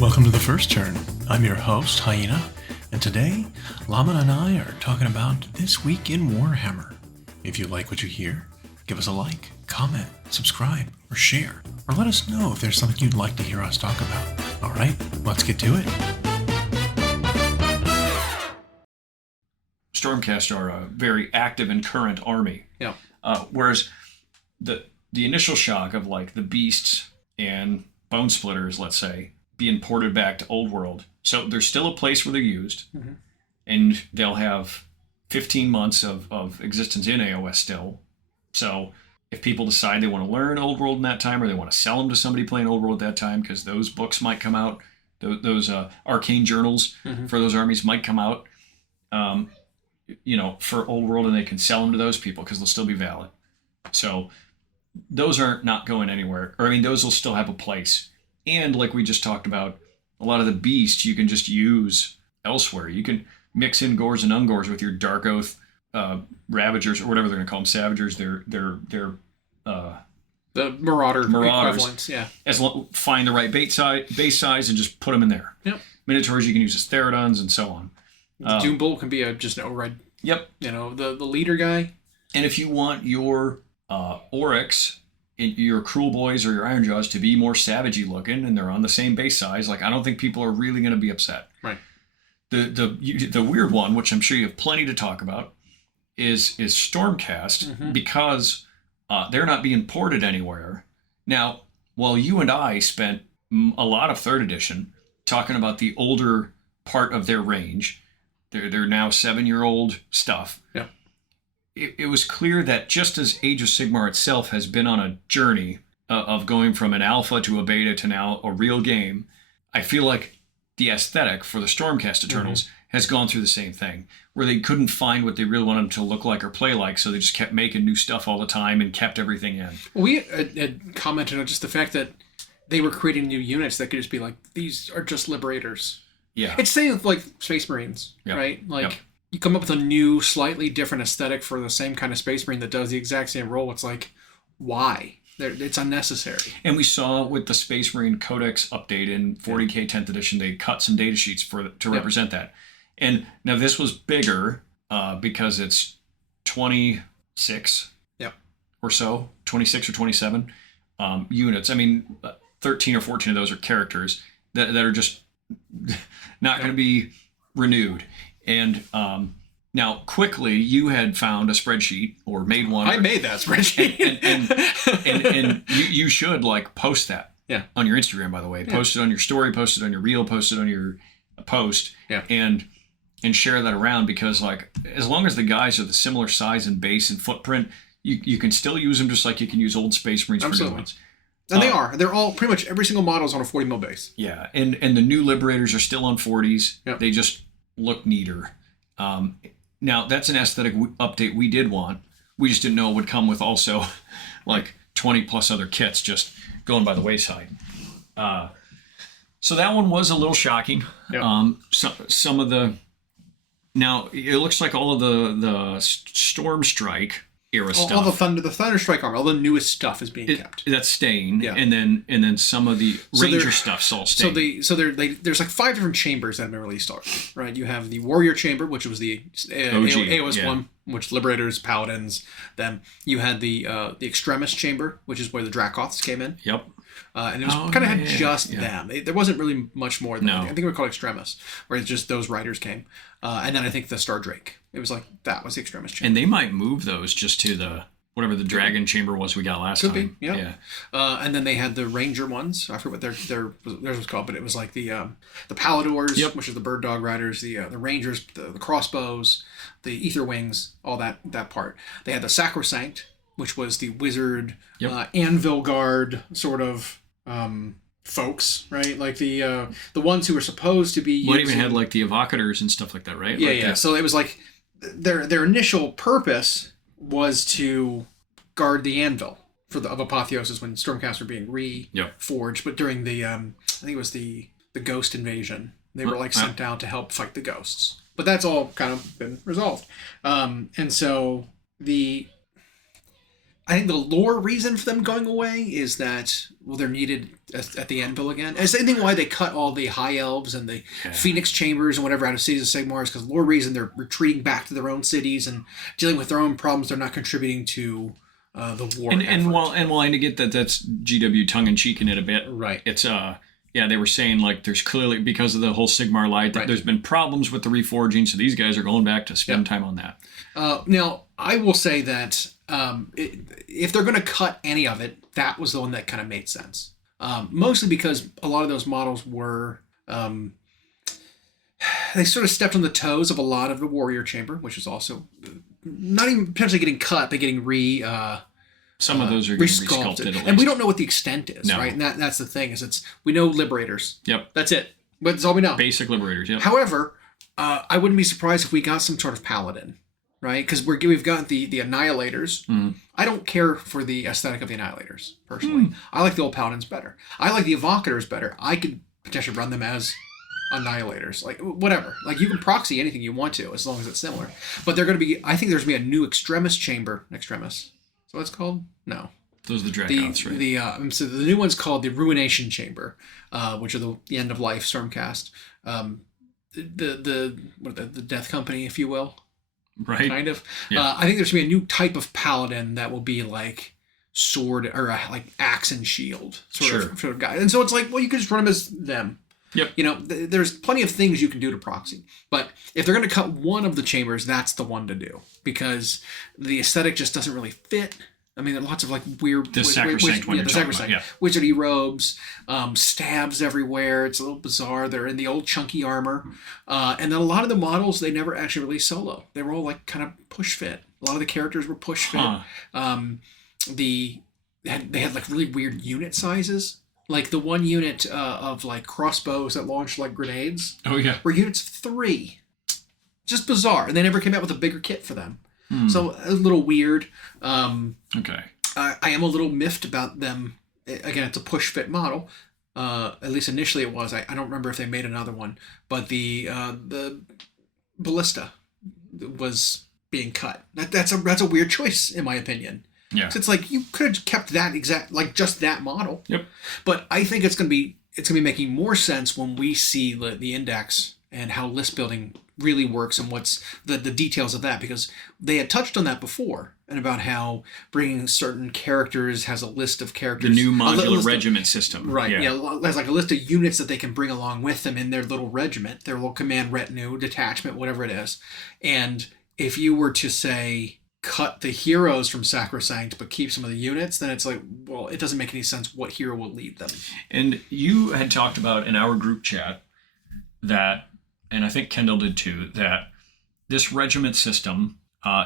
Welcome to The First Turn. I'm your host, Hyena, and today, Llama and I are talking about This Week in Warhammer. If you like what you hear, give us a like, comment, subscribe, or share, or let us know if there's something you'd like to hear us talk about. Alright, let's get to it. Stormcast are a very active and current army. Yeah. Whereas the initial shock of like the beasts and bone splitters, let's say, being ported back to Old World. So there's still a place where they're used, and they'll have 15 months of existence in AOS still. So if people decide they want to learn Old World in that time, or they want to sell them to somebody playing Old World at that time, because those books might come out, those arcane journals for those armies might come out, for Old World, and they can sell them to those people because they'll still be valid. So those are not going anywhere. Or, I mean, those will still have a place. And like we just talked about, a lot of the beasts you can just use elsewhere. You can mix in gores and ungores with your Dark Oath Ravagers, or whatever they're going to call them, Savagers. They're the Marauders. Equivalents, yeah. Find the right base size and just put them in there. Yep. Minotaurs you can use as Therodons and so on. The Doom Bolt can be just an override. Yep. The leader guy. And if you want your Oryx, your Cruel Boys or your Ironjaws to be more savagey looking, and they're on the same base size, like, I don't think people are really going to be upset. Right. The weird one, which I'm sure you have plenty to talk about, is Stormcast, because they're not being ported anywhere. Now, while you and I spent a lot of 3rd edition talking about the older part of their range, they're now 7-year-old stuff. Yeah. It was clear that just as Age of Sigmar itself has been on a journey of going from an alpha to a beta to now a real game, I feel like the aesthetic for the Stormcast Eternals has gone through the same thing, where they couldn't find what they really wanted them to look like or play like, so they just kept making new stuff all the time and kept everything in. Well, we had commented on just the fact that they were creating new units that could just be like, these are just Liberators. Yeah. It's the same with like Space Marines, right? Like, you come up with a new, slightly different aesthetic for the same kind of Space Marine that does the exact same role. It's like, why? It's unnecessary. And we saw with the Space Marine Codex update in 40K 10th edition, they cut some data sheets to represent that. And now this was bigger because it's 26 or so, 26 or 27 units. I mean, 13 or 14 of those are characters that are just not going to be renewed. And now, quickly, you had found a spreadsheet or made one. I made that spreadsheet. and you should, like, post that on your Instagram, by the way. Post it on your story, post it on your reel, post it on your post, and share that around, because, like, as long as the guys are the similar size and base and footprint, you can still use them just like you can use old Space Marines for new ones. And they are. They're all, pretty much every single model is on a 40 mil base. Yeah, and the new Liberators are still on 40s. Yep. They just look neater. Now, that's an aesthetic update we did want. We just didn't know it would come with also like 20 plus other kits just going by the wayside. So that one was a little shocking. Yep. Some of the... Now, it looks like all of the Storm Strike era stuff. All the Thunderstrike armor, all the newest stuff is being kept. That's staying, and then some of the Ranger stuff's all staying. There's like 5 different chambers that have been released already, right? You have the Warrior Chamber, which was the AOS one, which Liberators, Paladins. Then you had the Extremis Chamber, which is where the Dracoths came in. Yep. And it was had just them. There wasn't really much more than that. I think we were called Extremis, where it's just those riders came. And then I think the Star Drake. It was like, that was the Extremis Chamber. And they might move those just to the, whatever the Dragon Chamber was we got last time. Could be, yeah. And then they had the Ranger ones. I forget what theirs was called, but it was like the Paladors, which is the Bird Dog Riders, the Rangers, the Crossbows, the Ether Wings, all that part. They had the Sacrosanct, which was the Wizard, Anvil Guard sort of folks, right? Like the ones who were supposed to be Might even had like the Evocators and stuff like that, right? Yeah. So it was like their initial purpose was to guard the anvil of Apotheosis when Stormcast were being reforged. But during the I think it was the Ghost invasion, they were like sent down to help fight the ghosts. But that's all kind of been resolved. And so I think the lore reason for them going away is that, well, they're needed at the anvil again. And it's the same thing why they cut all the high elves and the Phoenix Chambers and whatever out of Cities of Sigmar is because lore reason they're retreating back to their own cities and dealing with their own problems. They're not contributing to the war. And while I get that that's GW tongue-in-cheek in it a bit. Right. It's they were saying like there's clearly, because of the whole Sigmar light, that there's been problems with the reforging, so these guys are going back to spend time on that. Now, I will say that if they're going to cut any of it, that was the one that kind of made sense. Mostly because a lot of those models were... they sort of stepped on the toes of a lot of the Warrior Chamber, which is also not even potentially getting cut, but getting some of those are getting resculpted. And we don't know what the extent is, right? And that's the thing, is we know Liberators. Yep. That's it. But that's all we know. Basic Liberators, yep. However, I wouldn't be surprised if we got some sort of Paladin, right? Because we've got the Annihilators. Mm. I don't care for the aesthetic of the Annihilators, personally. Mm. I like the old Paladins better. I like the Evocators better. I could potentially run them as Annihilators, like whatever. Like you can proxy anything you want to, as long as it's similar. But they're going to be. I think there's going to be a new Extremis chamber. Extremis. Is that what it's called? No. Those are the Dragons, right? So the new one's called the Ruination Chamber, which are the end of life Stormcast. The Death Company, if you will. Right. Kind of. Yeah. I think there's going to be a new type of Paladin that will be like sword or like axe and shield sort of guy. And so it's like, well, you could just run them as them. Yep. You know, there's plenty of things you can do to proxy. But if they're going to cut one of the chambers, that's the one to do. Because the aesthetic just doesn't really fit. I mean, there are lots of like weird... The Sacrosanct one you're talking about, yeah. Wizardy robes, stabs everywhere. It's a little bizarre. They're in the old chunky armor. And then a lot of the models, they never actually released solo. They were all like kind of push fit. A lot of the characters were push fit. They had like really weird unit sizes. Like the one unit of like crossbows that launched like grenades. Oh, yeah. Were units of 3. Just bizarre. And they never came out with a bigger kit for them. So a little weird. Okay. I am a little miffed about them. Again, it's a push fit model. At least initially it was. I don't remember if they made another one. But the Ballista was being cut. That's a weird choice in my opinion. Yeah. So it's like you could have kept that exact, like just that model. Yep. But I think it's gonna be making more sense when we see the index and how list building really works and what's the details of that, because they had touched on that before and about how bringing certain characters has a list of characters. The new modular regiment system. Right. Yeah. There's like a list of units that they can bring along with them in their little regiment, their little command retinue, detachment, whatever it is. And if you were to say cut the heroes from Sacrosanct but keep some of the units, then it's like, well, it doesn't make any sense what hero will lead them. And you had talked about in our group chat that, and I think Kendall did too, that this regiment system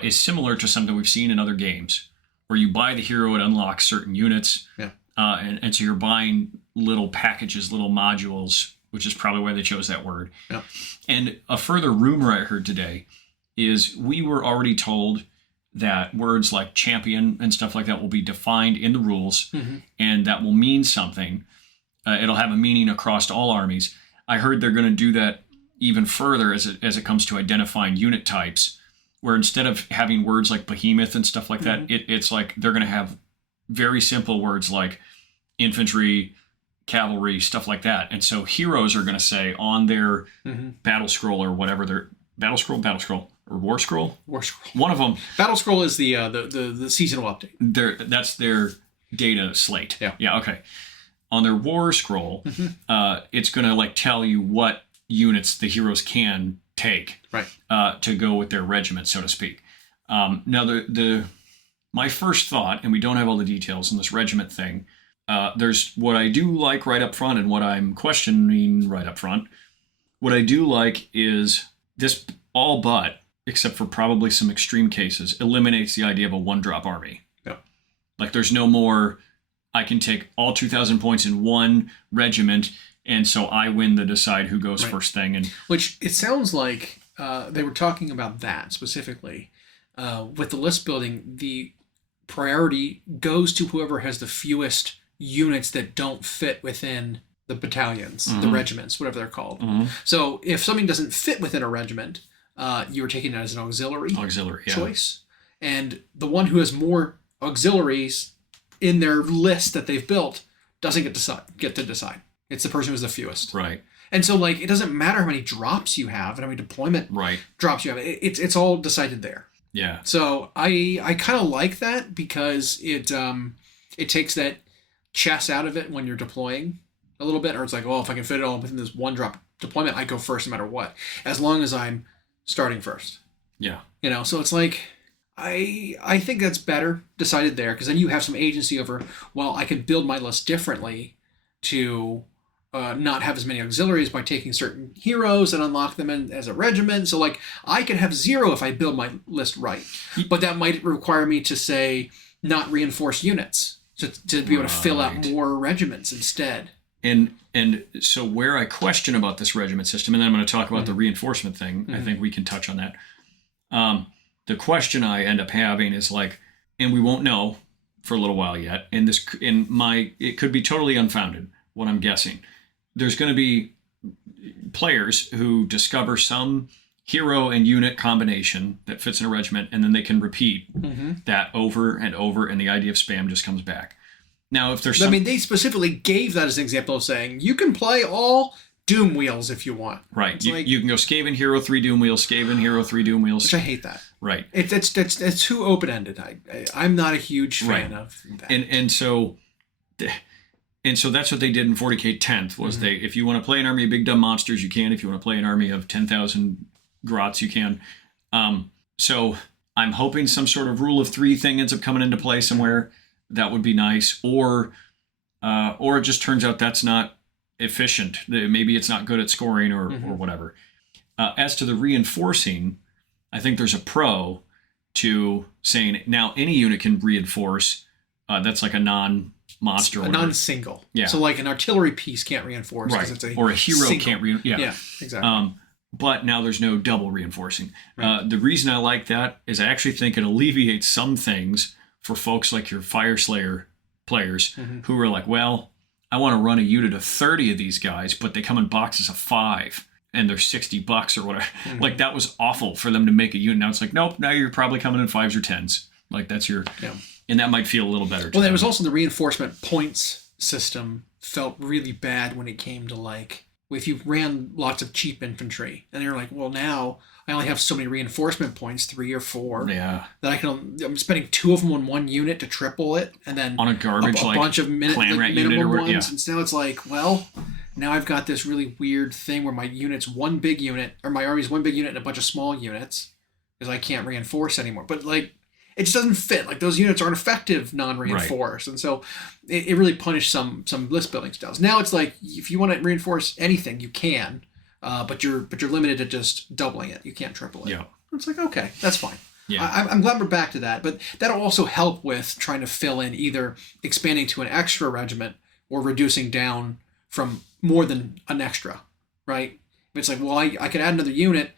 is similar to something we've seen in other games, where you buy the hero, it unlocks certain units, and so you're buying little packages, little modules, which is probably why they chose that word. Yeah. And a further rumor I heard today is we were already told that words like champion and stuff like that will be defined in the rules, and that will mean something. It'll have a meaning across all armies. I heard they're going to do that even further as it comes to identifying unit types, where instead of having words like behemoth and stuff like that, it's like they're going to have very simple words like infantry, cavalry, stuff like that. And so heroes are going to say on their battle scroll or whatever, their battle scroll, or war scroll. One of them. Battle scroll is the seasonal update. That's their data slate. Yeah. Okay. On their war scroll, it's going to like tell you what units the heroes can take to go with their regiment, so to speak. Now, my first thought, and we don't have all the details in this regiment thing, there's what I do like right up front and what I'm questioning right up front. What I do like is this all but, except for probably some extreme cases, eliminates the idea of a one-drop army. Yeah. Like there's no more, I can take all 2,000 points in one regiment, and so I win the decide who goes first thing. And which it sounds like they were talking about that specifically. With the list building, the priority goes to whoever has the fewest units that don't fit within the battalions, the regiments, whatever they're called. So if something doesn't fit within a regiment, you're taking it as an auxiliary choice. And the one who has more auxiliaries in their list that they've built doesn't get to decide. It's the person who's the fewest. Right. And so, like, it doesn't matter how many drops you have and how many deployment drops you have. It's all decided there. Yeah. So I kind of like that because it takes that chess out of it when you're deploying a little bit. Or it's like, oh, if I can fit it all within this one drop deployment, I go first no matter what, as long as I'm starting first. Yeah. You know, so it's like, I think that's better decided there, because then you have some agency over, well, I can build my list differently to not have as many auxiliaries by taking certain heroes and unlock them as a regiment. So, like, I can have 0 if I build my list right. But that might require me to, say, not reinforce units to be able to fill out more regiments instead. And so where I question about this regiment system, and then I'm going to talk about the reinforcement thing, I think we can touch on that. The question I end up having is like, and we won't know for a little while yet, and it could be totally unfounded, what I'm guessing. There's going to be players who discover some hero and unit combination that fits in a regiment, and then they can repeat that over and over, and the idea of spam just comes back. Now, if there's they specifically gave that as an example of saying, you can play all Doom Wheels if you want. Right. You can go Skaven Hero 3 Doom Wheels, Skaven Hero 3 Doom Wheels. Which I hate that. Right. It's too open-ended. I'm not a huge fan of that. And so that's what they did in 40k 10th, was if you want to play an army of big dumb monsters, you can. If you want to play an army of 10,000 grots, you can. So I'm hoping some sort of rule of 3 thing ends up coming into play somewhere. That would be nice. Or it just turns out that's not efficient. Maybe it's not good at scoring or whatever. As to the reinforcing, I think there's a pro to saying now any unit can reinforce. That's like a non-monster. A non-single. Yeah. So like an artillery piece can't reinforce. Right. Or a hero single. can't reinforce. Yeah, exactly. But now there's no double reinforcing. Right. The reason I like that is I actually think it alleviates some things for folks like your Fire Slayer players who are like, well, I want to run a unit of 30 of these guys, but they come in boxes of 5 and they're $60 or whatever. Like, that was awful for them to make a unit. Now it's like, nope, now you're probably coming in 5s or 10s. Like, that's your... Yeah. And that might feel a little better. Well, there was also the reinforcement points system felt really bad when it came to, like, if you ran lots of cheap infantry, and you're like, well, now I only have so many reinforcement points, 3 or 4. Yeah. That I'm spending 2 of them on one unit to triple it, and then on a garbage a bunch of clan rat minimum unit ones. Yeah. And so now it's like, well, now I've got this really weird thing where my unit's one big unit, or my army's one big unit and a bunch of small units, because I can't reinforce anymore. But like, it just doesn't fit. Like, those units aren't effective non-reinforced. Right. And so it really punished some list building styles. Now it's like, if you want to reinforce anything, you can, but you're limited to just doubling it. You can't triple it. Yeah. It's like, okay, that's fine. Yeah. I'm glad we're back to that, but that'll also help with trying to fill in either expanding to an extra regiment or reducing down from more than an extra, right? It's like, well, I could add another unit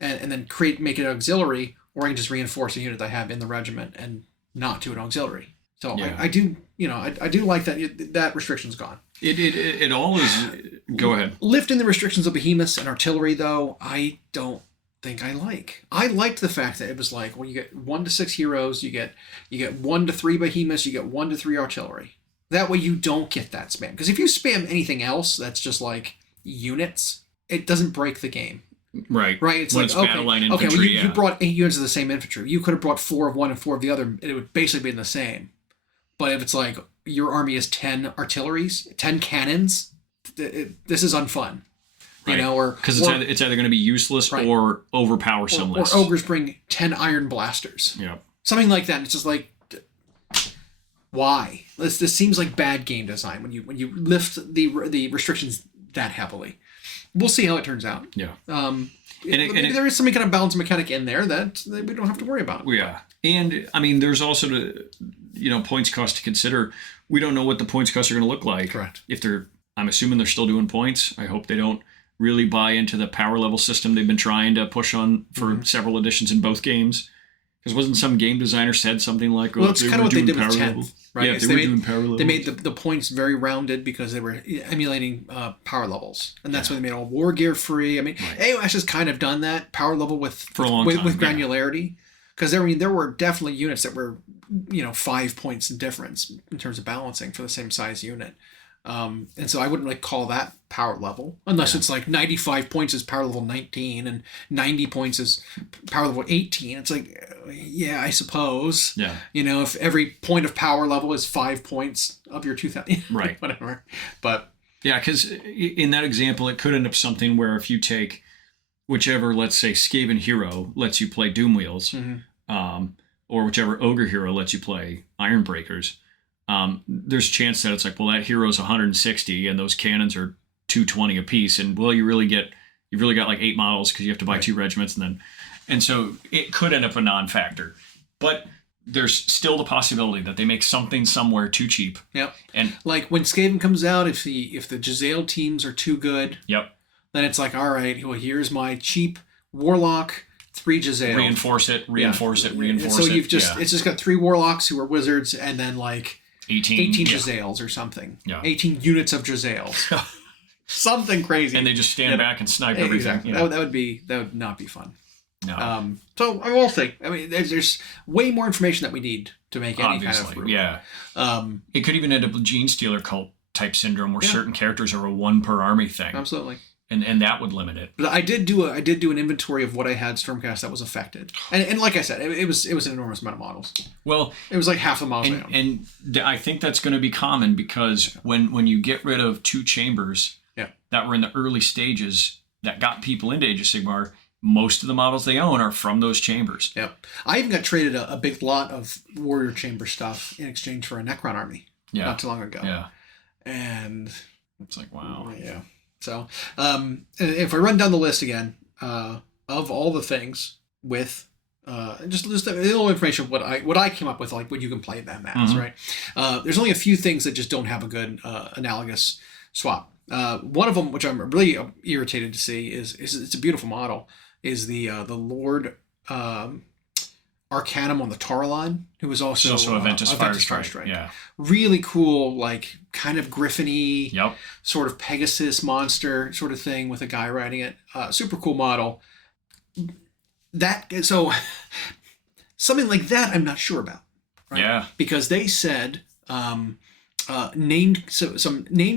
and then make it an auxiliary, or I can just reinforce a unit that I have in the regiment and not do an auxiliary. So yeah. I do like that that restriction's gone. It all is. Go ahead. Lifting the restrictions of behemoths and artillery, though, I don't think I like. I liked the fact that it was like, well, you get 1 to 6 heroes, you get 1 to 3 behemoths, you get 1 to 3 artillery. That way you don't get that spam. Because if you spam anything else that's just like units, it doesn't break the game. Right. It's when like, it's battle line infantry, well, you brought 8 units of the same infantry. You could have brought 4 of one and 4 of the other, and it would basically be the same. But if it's like your army is 10 artilleries, 10 cannons, this is unfun. Right. Or because it's either going to be useless or overpower some list. Or ogres bring 10 iron blasters. Yeah. Something like that. It's just like, why? This seems like bad game design when you lift the restrictions that heavily. We'll see how it turns out. Yeah. There is some kind of balance mechanic in there that we don't have to worry about. Yeah. And I mean, there's also points cost to consider. We don't know what the points costs are going to look like. Correct. I'm assuming they're still doing points. I hope they don't really buy into the power level system they've been trying to push on for several editions in both games. Because wasn't some game designer said something like, well, it's kind of what they did with 10th, right? Yeah, they were doing power levels. They made the points very rounded because they were emulating power levels. And that's when they made all war gear free. I mean, AOS has kind of done that, power level with granularity. Because there were definitely units that were, 5 points in difference in terms of balancing for the same size unit. And so I wouldn't like call that power level unless it's like 95 points is power level 19 and 90 points is power level 18. It's like, yeah, I suppose. Yeah. If every point of power level is 5 points of your 2000, right? Whatever. But yeah, because in that example, it could end up something where if you take whichever, let's say, Skaven hero lets you play Doom Wheels, or whichever Ogre hero lets you play Iron Breakers. There's a chance that it's like, well, that hero's 160 and those cannons are 220 a piece, and well, you've really got like 8 models because you have to buy 2 regiments, and so it could end up a non-factor. But there's still the possibility that they make something somewhere too cheap. Yep. And like when Skaven comes out, if the Giselle teams are too good, yep, then it's like, all right, well, here's my cheap Warlock. 3 Giselle. Reinforce it. So you've it's just got 3 Warlocks who are wizards, and then like 18 Giselles or something. Yeah. 18 units of Giselles. Something crazy. And they just stand back and snipe everything. Exactly. That would not be fun. No. So I will say, I mean, there's way more information that we need to make any kind of rumor. Yeah. It could even end up with Gene Stealer cult type syndrome where certain characters are a 1 per army thing. Absolutely. And that would limit it. But I did do an inventory of what I had Stormcast that was affected, and like I said, it was an enormous amount of models. Well, it was like half the models I own. And I think that's going to be common because when you get rid of 2 chambers that were in the early stages that got people into Age of Sigmar, most of the models they own are from those chambers. Yeah, I even got traded a big lot of Warrior Chamber stuff in exchange for a Necron army. Not too long ago. Yeah, and it's like, wow. Yeah. So, if I run down the list again, of all the things with, just a little information of what I came up with, like what you can play them as, right? There's only a few things that just don't have a good analogous swap. One of them, which I'm really irritated to see, is it's a beautiful model, is the Lord Arcanum on the Tarlon, who was also Aventus Firestrike. Yeah. Really cool, like kind of Griffin-y, yep, sort of Pegasus monster sort of thing with a guy riding it. Super cool model. So something like that I'm not sure about. Right? Yeah. Because they said some named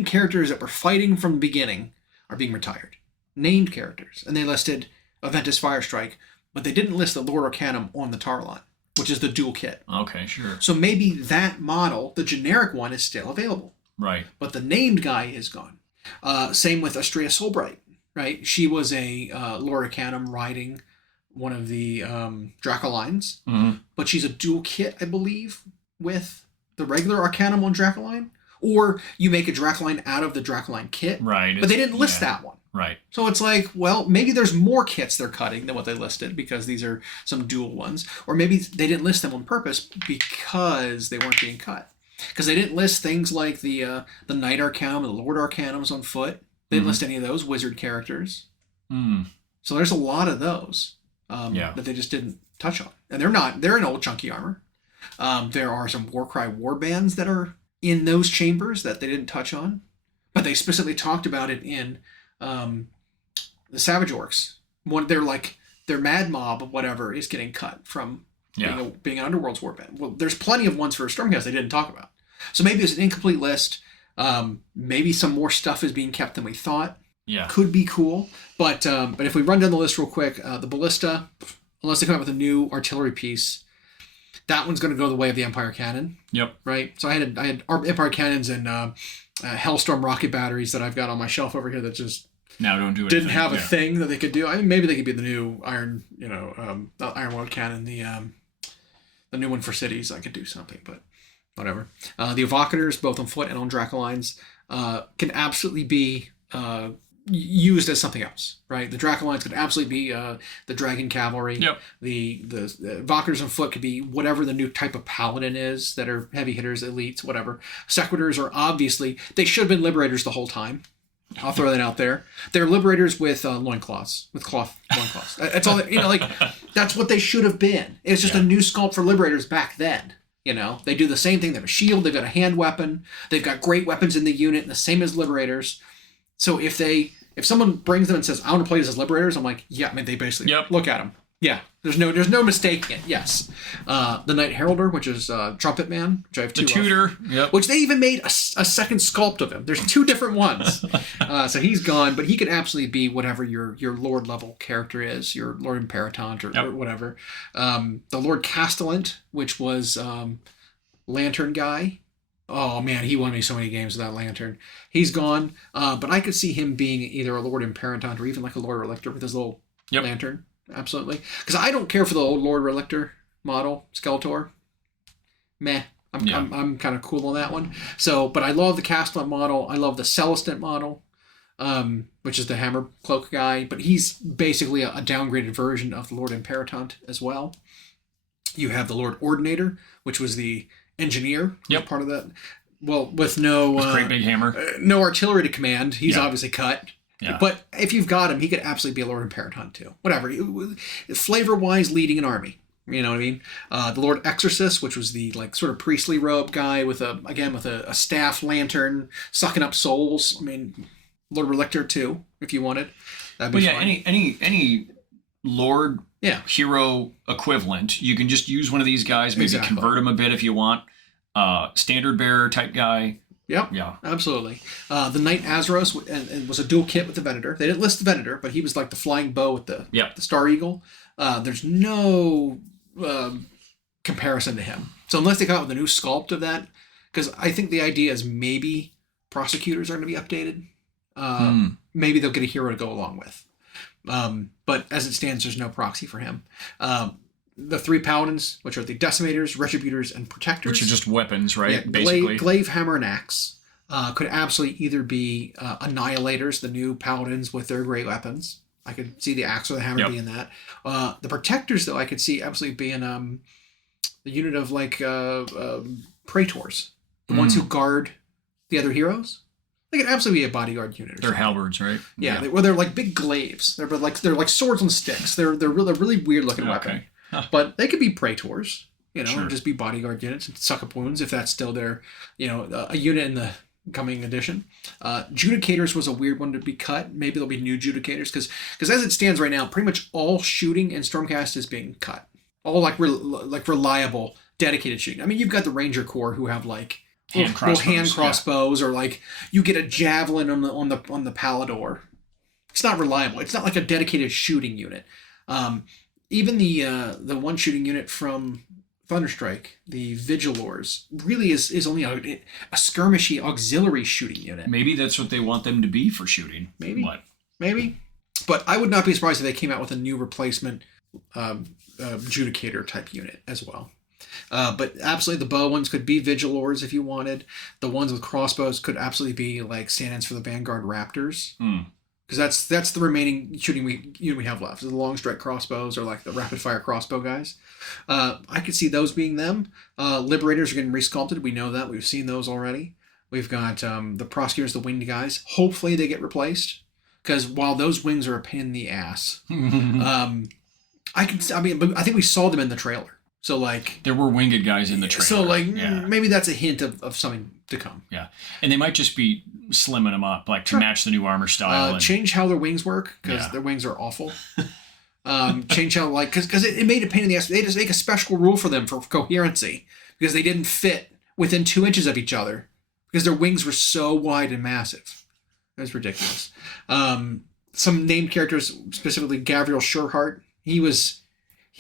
characters that were fighting from the beginning are being retired. Named characters. And they listed Aventus Firestrike, but they didn't list the Lord Arcanum on the Tarlon, which is the dual kit. Okay, sure. So maybe that model, the generic one, is still available. Right. But the named guy is gone. Same with Astrea Soulbright, right? She was a Lord Arcanum riding one of the Dracolines, but she's a dual kit, I believe, with the regular Arcanum on Dracoline. Or you make a Dracoline out of the Dracoline kit. Right. But they didn't list that one. Right. So it's like, well, maybe there's more kits they're cutting than what they listed because these are some dual ones. Or maybe they didn't list them on purpose because they weren't being cut. Because they didn't list things like the Knight Arcanum and the Lord Arcanums on foot. They didn't list any of those wizard characters. So there's a lot of those that they just didn't touch on. And they're in old chunky armor. There are some Warcry warbands that are in those chambers that they didn't touch on. But they specifically talked about it in the Savage Orcs. Their Mad Mob, whatever, is getting cut from being an Underworld's warband. Well, there's plenty of ones for Stormcast they didn't talk about. So maybe it's an incomplete list. Maybe some more stuff is being kept than we thought. Yeah. Could be cool. But if we run down the list real quick, the Ballista, unless they come up with a new artillery piece, that one's going to go the way of the Empire Cannon. Yep. Right? So I had Empire Cannons and Hellstorm rocket batteries that I've got on my shelf over here that just didn't have a thing that they could do. I mean, maybe they could be the new Iron, not Iron World Cannon, the new one for cities. I could do something, but whatever. The Evocators, both on foot and on Dracolines, can absolutely be used as something else, right? The Dracolines could absolutely be the Dragon Cavalry. Yep. The Evocators on foot could be whatever the new type of Paladin is that are heavy hitters, elites, whatever. Sequitors are obviously, they should have been Liberators the whole time. I'll throw that out there. They're Liberators with loincloths, with cloth loincloths. That's all, that's what they should have been. It's just a new sculpt for Liberators back then. They do the same thing. They have a shield. They've got a hand weapon. They've got great weapons in the unit, the same as Liberators. So if someone brings them and says, I want to play this as Liberators, I'm like, yeah, I mean, they basically look at them. Yeah, there's no mistaking it. Yes, the Knight Heralder, which is Trumpet Man, which I have two The of. tutor. Yep. Which they even made a second sculpt of him. There's two different ones. So he's gone, but he could absolutely be whatever your Lord level character is, your Lord Imperatant or whatever. The Lord Castellant, which was Lantern Guy. Oh man, he won me so many games with that Lantern. He's gone, but I could see him being either a Lord Imperatant or even like a Lord Relictor with his little lantern. Absolutely. Because I don't care for the old Lord Relictor model, Skeletor. Meh. I'm kind of cool on that one. So, but I love the Castellan model. I love the Celestant model, which is the Hammer Cloak guy. But he's basically a downgraded version of the Lord Imperatant as well. You have the Lord Ordinator, which was the engineer. Yep. Part of that. Well, with no... great big hammer. No artillery to command. He's obviously cut. Yeah. But if you've got him, he could absolutely be a Lord Imperatant too. Whatever. Flavor-wise, leading an army. You know what I mean? The Lord Exorcist, which was the like sort of priestly robe guy with a staff lantern sucking up souls. I mean, Lord Relictor too, if you wanted. That'd be fine. Any Lord hero equivalent, you can just use one of these guys. Maybe convert him a bit if you want. Standard bearer type guy. Yep. Yeah. Absolutely. The Knight Azeros and was a dual kit with the Venator. They didn't list the Venator, but he was like the flying bow with the Star Eagle. There's no comparison to him. So unless they come out with a new sculpt of that, because I think the idea is maybe prosecutors are going to be updated. Maybe they'll get a hero to go along with. But as it stands, there's no proxy for him. The three paladins, which are the Decimators, Retributors, and Protectors. Which are just weapons, right? Yeah, basically. Glaive, Hammer, and Axe could absolutely either be Annihilators, the new paladins with their great weapons. I could see the Axe or the Hammer being that. The Protectors, though, I could see absolutely being the unit of like Praetors, the ones who guard the other heroes. They could absolutely be a bodyguard unit. They're halberds, right? Yeah, they're like big glaives. They're like swords on sticks. They're really weird looking weapon. Huh. But they could be Praetors, just be bodyguard units and suck up wounds if that's still their, a unit in the coming edition. Judicators was a weird one to be cut. Maybe there'll be new Judicators because as it stands right now, pretty much all shooting in Stormcast is being cut. All like reliable, dedicated shooting. I mean, you've got the Ranger Corps who have like hand crossbows, or like you get a javelin on the Palador. It's not reliable. It's not like a dedicated shooting unit. Even the one shooting unit from Thunderstrike, the Vigilors, really is only a skirmishy auxiliary shooting unit. Maybe that's what they want them to be for shooting. Maybe. But I would not be surprised if they came out with a new replacement Judicator type unit as well. But absolutely, the bow ones could be Vigilors if you wanted. The ones with crossbows could absolutely be like stand-ins for the Vanguard Raptors. Because that's the remaining shooting we have left. The long strike crossbows or like the rapid fire crossbow guys. I could see those being them. Liberators are getting resculpted. We know that. We've seen those already. We've got the prosecutors, the winged guys. Hopefully they get replaced. Because while those wings are a pain in the ass, I think we saw them in the trailer. So like there were winged guys in the trailer. So like maybe that's a hint of something to come. Yeah, and they might just be slimming them up like to match the new armor style. Change how their wings work because their wings are awful. Change how because it made a pain in the ass. They just make a special rule for them for coherency because they didn't fit within 2 inches of each other because their wings were so wide and massive. It was ridiculous. Some named characters, specifically Gavriel Sureheart. He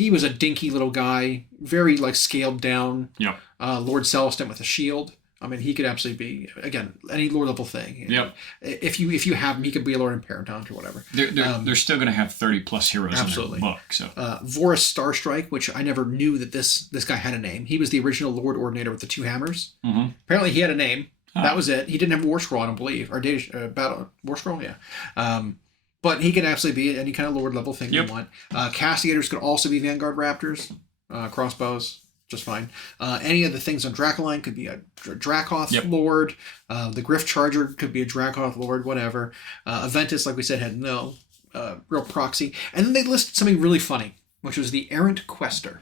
was a dinky little guy, very like scaled down. Yep. Lord Celestant with a shield. I mean, he could absolutely be again any lord level thing. Yep. If you have him, he could be a Lord Imperatant or whatever. They're still going to have 30 plus heroes in their book. So Vorus Starstrike, which I never knew that this guy had a name. He was the original Lord Ordinator with the 2 hammers. Mm-hmm. Apparently, he had a name. That was it. He didn't have a War Scroll, I don't believe, or data battle War Scroll. Yeah. But he can absolutely be any kind of Lord level thing you want. Castigators could also be Vanguard Raptors. Crossbows, just fine. Any of the things on Dracoline could be a Dracoth Lord. The Griff Charger could be a Dracoth Lord, whatever. Aventus, like we said, had no real proxy. And then they listed something really funny, which was the Errant Quester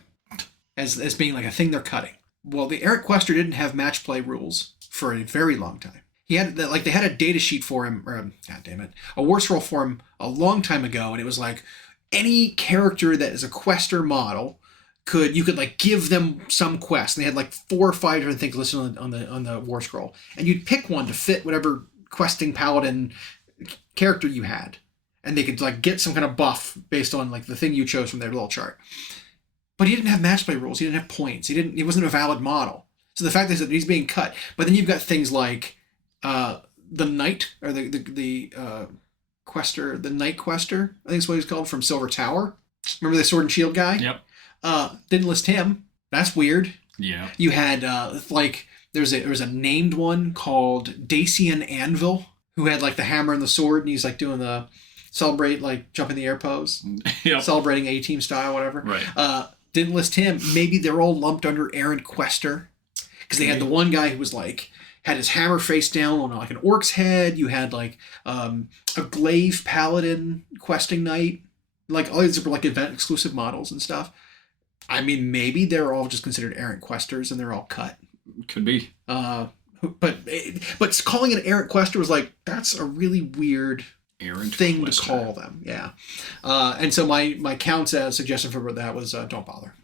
as being like a thing they're cutting. Well, the Errant Quester didn't have match play rules for a very long time. He had they had a data sheet for him, or a war scroll for him a long time ago, and it was like any character that is a quester model you could like give them some quest. And they had like 4 or 5 different things listed on the war scroll, and you'd pick one to fit whatever questing paladin character you had, and they could like get some kind of buff based on like the thing you chose from their little chart. But he didn't have match play rules. He didn't have points. He wasn't a valid model. So the fact is that he's being cut. But then you've got things like the knight, or the quester, the knight quester, I think is what he's called, from Silver Tower. Remember the sword and shield guy? Yep. Didn't list him. That's weird. Yeah. You had like there was a named one called Dacian Anvil, who had like the hammer and the sword, and he's like doing the celebrate, like jump in the air pose. Yep. Celebrating A-team style, whatever. Right. Didn't list him. Maybe they're all lumped under errant quester, because they had the one guy who was like had his hammer face down on like an orc's head. You had like a glaive paladin questing knight. Like all these were like event exclusive models and stuff. I mean, maybe they're all just considered errant questers and they're all cut. Could be. But calling it errant quester was like, that's a really weird errant thing quester to call them. Yeah. And so my count's suggestion for that was don't bother.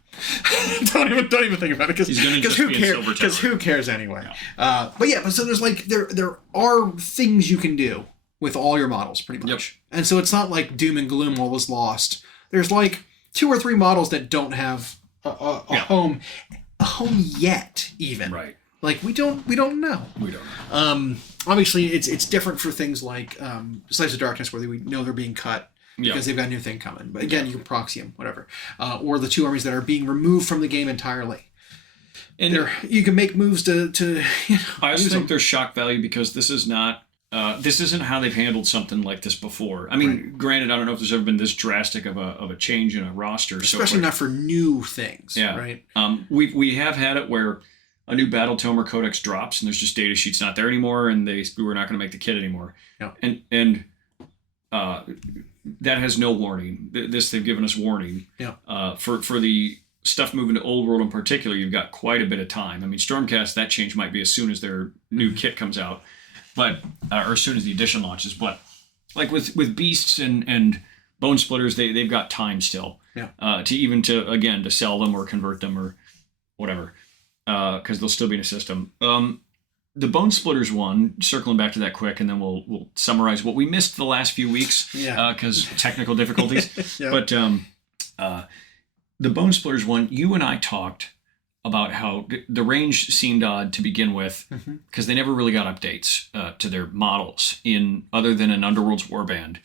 don't even think about it, because who cares anyway. Yeah. But so there's like there are things you can do with all your models pretty much. Yep. And so it's not like doom and gloom, all was lost. There's like 2 or 3 models that don't have a home yet, even. Right. Like we don't know. We don't. Obviously it's different for things like Slaves of Darkness, where we know they're being cut because they've got a new thing coming. But again, you can proxy them, whatever. Or the 2 armies that are being removed from the game entirely. And you can make moves to I also think there's shock value, because this is not this isn't how they've handled something like this before. I mean, Granted, I don't know if there's ever been this drastic of a change in a roster, especially not for new things. Yeah, right. We have had it where a new Battle Tome or Codex drops, and there's just data sheets not there anymore, and we're not going to make the kit anymore. Yeah. And that has no warning. They've given us warning. Yeah. For the stuff moving to Old World in particular, you've got quite a bit of time. I mean, Stormcast, that change might be as soon as their new kit comes out. But or as soon as the edition launches, but like with beasts and bone splitters, they've got time still. Yeah. To sell them or convert them or whatever, because they'll still be in a system. The bone splitters one, circling back to that quick, and then we'll summarize what we missed the last few weeks. Yeah. Because technical difficulties. Yeah. But the bone splitters one, you and I talked about how the range seemed odd to begin with, because they never really got updates to their models other than an Underworld's Warband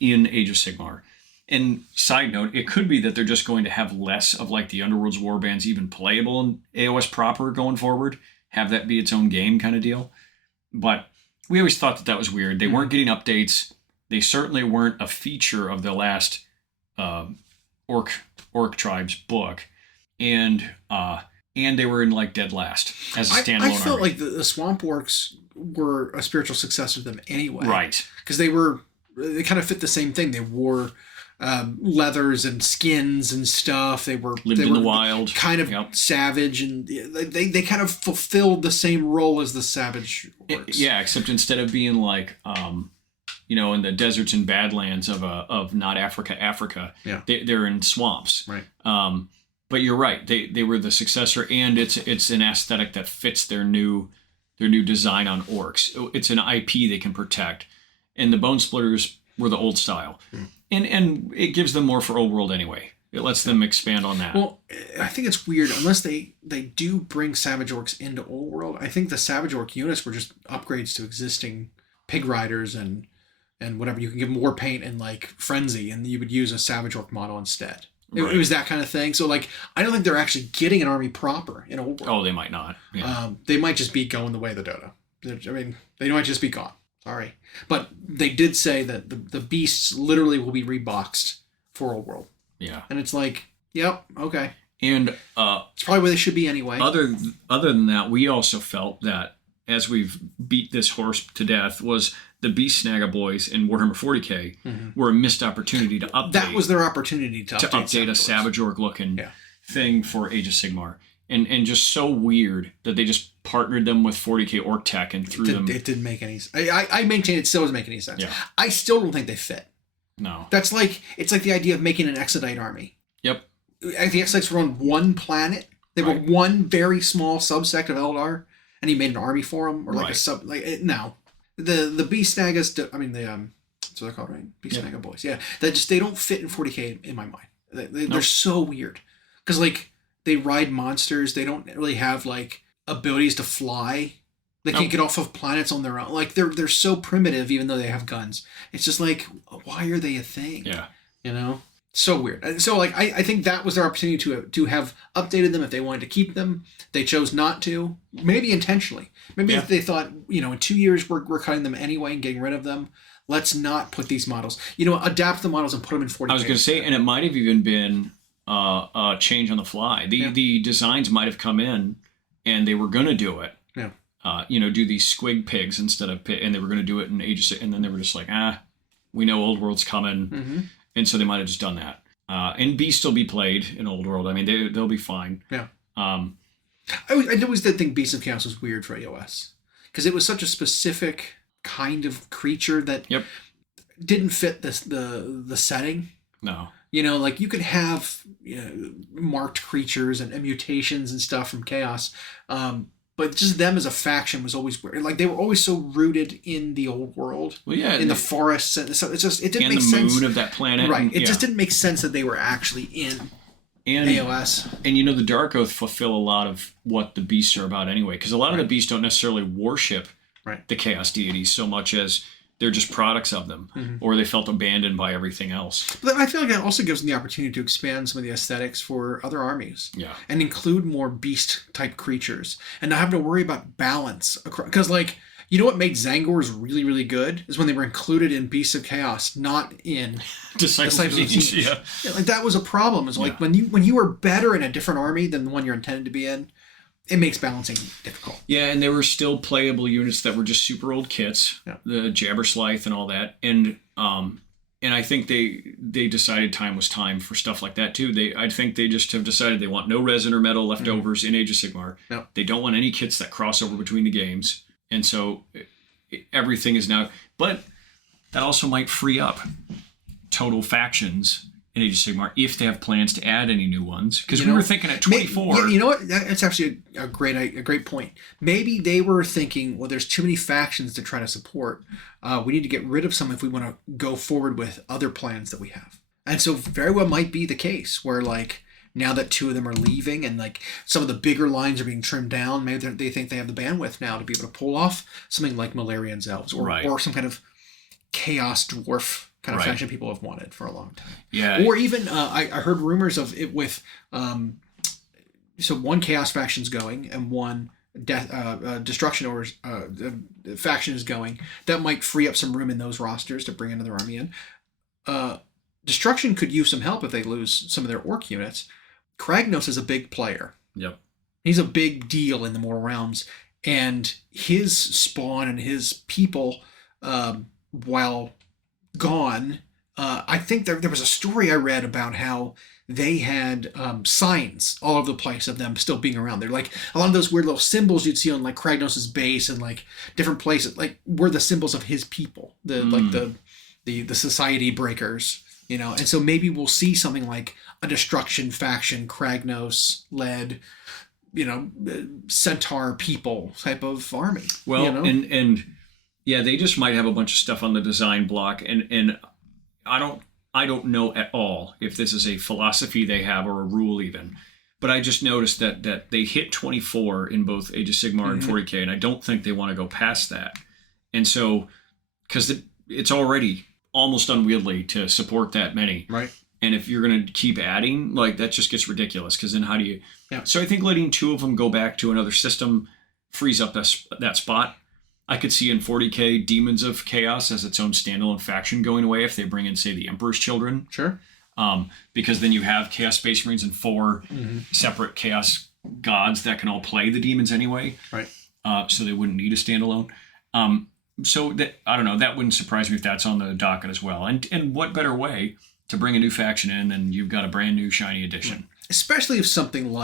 in Age of Sigmar. And side note, it could be that they're just going to have less of like the Underworld's Warbands even playable in AOS proper going forward, have that be its own game kind of deal. But we always thought that was weird. They weren't getting updates. They certainly weren't a feature of the last Orc Tribes book. And they were in like dead last as a standalone I felt army. like the Swamp Orcs were a spiritual successor to them anyway. Right. Because they kind of fit the same thing. They wore leathers and skins and stuff. They lived in the wild, kind of savage, and they kind of fulfilled the same role as the savage orcs. Except instead of being like in the deserts and badlands of not Africa, they're in swamps. Right. But you're right. They were the successor, and it's an aesthetic that fits their new design on orcs. It's an IP they can protect, and the Bone Splitters were the old style, and it gives them more for Old World anyway. It lets them expand on that. Well, I think it's weird unless they do bring Savage Orcs into Old World. I think the Savage Orc units were just upgrades to existing Pig Riders and whatever. You can give them war paint and like Frenzy, and you would use a Savage Orc model instead. It was that kind of thing. So, like, I don't think they're actually getting an army proper in Old World. Oh, they might not. Yeah. They might just be going the way of the dodo. I mean, they might just be gone. Sorry. But they did say that the beasts literally will be reboxed for Old World. Yeah. And it's like, yep, okay. And it's probably where they should be anyway. Other than that, we also felt that, as we've beat this horse to death, was the Beast Snagga boys in Warhammer 40K were a missed opportunity to update. That was their opportunity to update a Savage Orc looking thing for Age of Sigmar. And just so weird that they just partnered them with 40K Orc Tech and threw them. It didn't make any sense. I maintain it still doesn't make any sense. Yeah. I still don't think they fit. No. That's like, it's like the idea of making an Exodite army. Yep. The Exodites were on one planet. They were one very small subsect of Eldar, and he made an army for them, or like a sub. No, the Beast Nagas. I mean that's what they're called, right? Beast Naga boys. Yeah, they don't fit in 40k in my mind. They're so weird because like they ride monsters. They don't really have like abilities to fly. They can't get off of planets on their own. Like they're so primitive, even though they have guns. It's just like, why are they a thing? Yeah, you know. So weird. And so like I think that was their opportunity to have updated them if they wanted to keep them. They chose not to. Maybe intentionally. Maybe if they thought, in 2 years we're cutting them anyway and getting rid of them. Let's not put these models. Adapt the models and put them in 40K. I was going to say, and it might have even been a change on the fly. The designs might have come in, and they were going to do it. Yeah. Do these squig pigs instead of and they were going to do it in Age of Sigmar, and then they were just like, we know Old World's coming. Mm-hmm. And so they might have just done that. And Beast will be played in Old World. I mean, they'll be fine. Yeah. I always did think Beast of Chaos was weird for AOS. Because it was such a specific kind of creature that didn't fit the setting. No. Like you could have marked creatures and mutations and stuff from Chaos. But just them as a faction was always weird. Like they were always so rooted in the Old World, in the forests, and so it didn't make sense. And the moon of that planet, right? It just didn't make sense that they were actually in AOS. And the Dark Oath fulfill a lot of what the beasts are about anyway, because a lot of the beasts don't necessarily worship the Chaos deities so much as they're just products of them, or they felt abandoned by everything else. But I feel like it also gives them the opportunity to expand some of the aesthetics for other armies. Yeah. And include more beast-type creatures. And not have to worry about balance. Because, what made Zangors really, really good is when they were included in Beasts of Chaos, not in Disciples of Siege. Yeah. That was a problem. It's like when you are better in a different army than the one you're intended to be in, it makes balancing difficult. Yeah, and there were still playable units that were just super old kits, the Jabberslythe and all that, and I think they decided time was time for stuff like that too. I think they just have decided they want no resin or metal leftovers in Age of Sigmar. No. They don't want any kits that cross over between the games, and so everything is now. But that also might free up total factions in Age of Sigmar if they have plans to add any new ones, because we were thinking at 24. You know what? That's actually a great point. Maybe they were thinking, well, there's too many factions to try to support. We need to get rid of some if we want to go forward with other plans that we have. And so very well might be the case where now that two of them are leaving and some of the bigger lines are being trimmed down, maybe they think they have the bandwidth now to be able to pull off something like Malarian's Elves or some kind of Chaos Dwarf kind of faction people have wanted for a long time. Yeah. Or even, I heard rumors of it with, so one Chaos faction's going and one Destruction Orders faction is going. That might free up some room in those rosters to bring another army in. Destruction could use some help if they lose some of their Orc units. Kragnos is a big player. Yep. He's a big deal in the Mortal Realms. And his spawn and his people, while gone, I think there was a story I read about how they had signs all over the place of them still being around. They're like a lot of those weird little symbols you'd see on Kragnos' base and different places were the symbols of his people, the society breakers, and so maybe we'll see something like a Destruction faction, Kragnos led, centaur people type of army. Well, and yeah, they just might have a bunch of stuff on the design block, and I don't know at all if this is a philosophy they have or a rule even, but I just noticed that they hit 24 in both Age of Sigmar and 40K, and I don't think they want to go past that. And so, because it's already almost unwieldy to support that many. Right. And if you're going to keep adding, that just gets ridiculous, because then how do you... Yeah. So I think letting two of them go back to another system frees up that spot. I could see in 40K Demons of Chaos as its own standalone faction going away if they bring in, say, the Emperor's Children. Sure. Because then you have Chaos Space Marines and 4 separate Chaos gods that can all play the demons anyway. Right. So they wouldn't need a standalone. So that, I don't know, that wouldn't surprise me if that's on the docket as well. And what better way to bring a new faction in than you've got a brand new shiny edition? Especially if something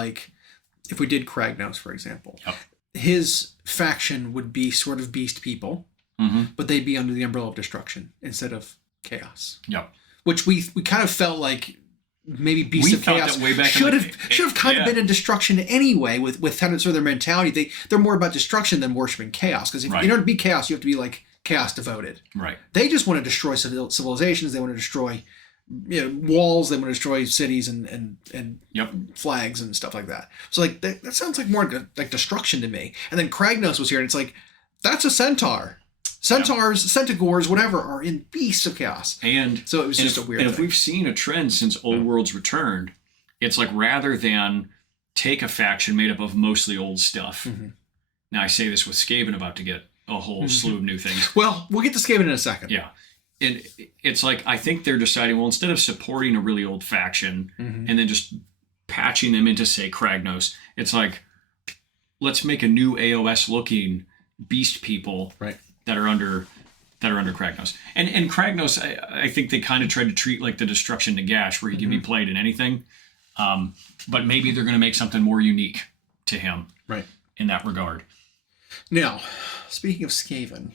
if we did Kragnos, for example. Yep. His faction would be sort of beast people, but they'd be under the umbrella of Destruction instead of Chaos. Yep. which we kind of felt like maybe Beasts of Chaos that way back should have kind of been in destruction anyway with kind of sort of their mentality. They're more about destruction than worshiping chaos, because in order to be chaos, you have to be like chaos devoted. Right. They just want to destroy civilizations. They want to destroy walls. They want to destroy cities and flags and stuff like that. So like that sounds like more like destruction to me. And then Kragnos was here, and it's like, that's a centaur. Centaurs, Centaurs, whatever, are in Beasts of Chaos. And so it was just a weird thing. And if we've seen a trend since Old Worlds returned, it's like rather than take a faction made up of mostly old stuff. Mm-hmm. Now I say this with Skaven about to get a whole slew of new things. Well, we'll get to Skaven in a second. Yeah. And it's like, I think they're deciding, well, instead of supporting a really old faction and then just patching them into, say, Kragnos, it's like, let's make a new AOS looking beast people that are under Kragnos. And Kragnos, I think they kind of tried to treat like the Destruction Nagash, where he can be played in anything. But maybe they're going to make something more unique to him in that regard. Now, speaking of Skaven,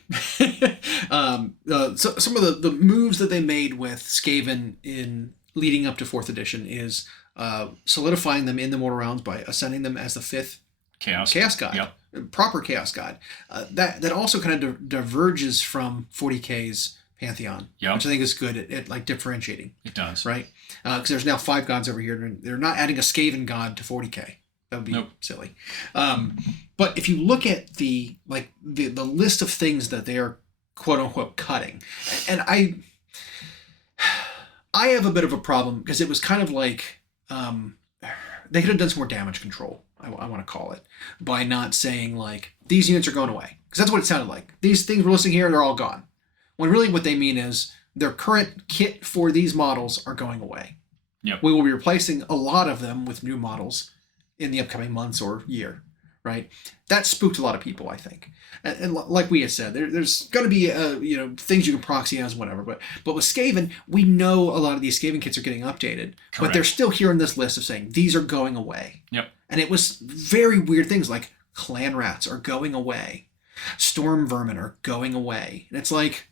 so some of the moves that they made with Skaven in leading up to 4th edition is solidifying them in the Mortal Realms by ascending them as the 5th Chaos God. Yep. Proper Chaos God. That also kind of diverges from 40K's Pantheon, which I think is good at like differentiating. It does. Right? Because there's now 5 gods over here. They're not adding a Skaven god to 40K. That would be silly. But if you look at the list of things that they are quote unquote cutting, and I have a bit of a problem, because it was kind of like they could have done some more damage control, I want to call it, by not saying like these units are going away, because that's what it sounded like. These things we're listing here, they're all gone. When really what they mean is their current kit for these models are going away. Yep. We will be replacing a lot of them with new models in the upcoming months or year, right? That spooked a lot of people, I think. And like we had said, there's going to be things you can proxy as, whatever. But with Skaven, we know a lot of these Skaven kits are getting updated. Correct. But they're still here on this list of saying these are going away. Yep. And it was very weird things like clan rats are going away, storm vermin are going away, and it's like,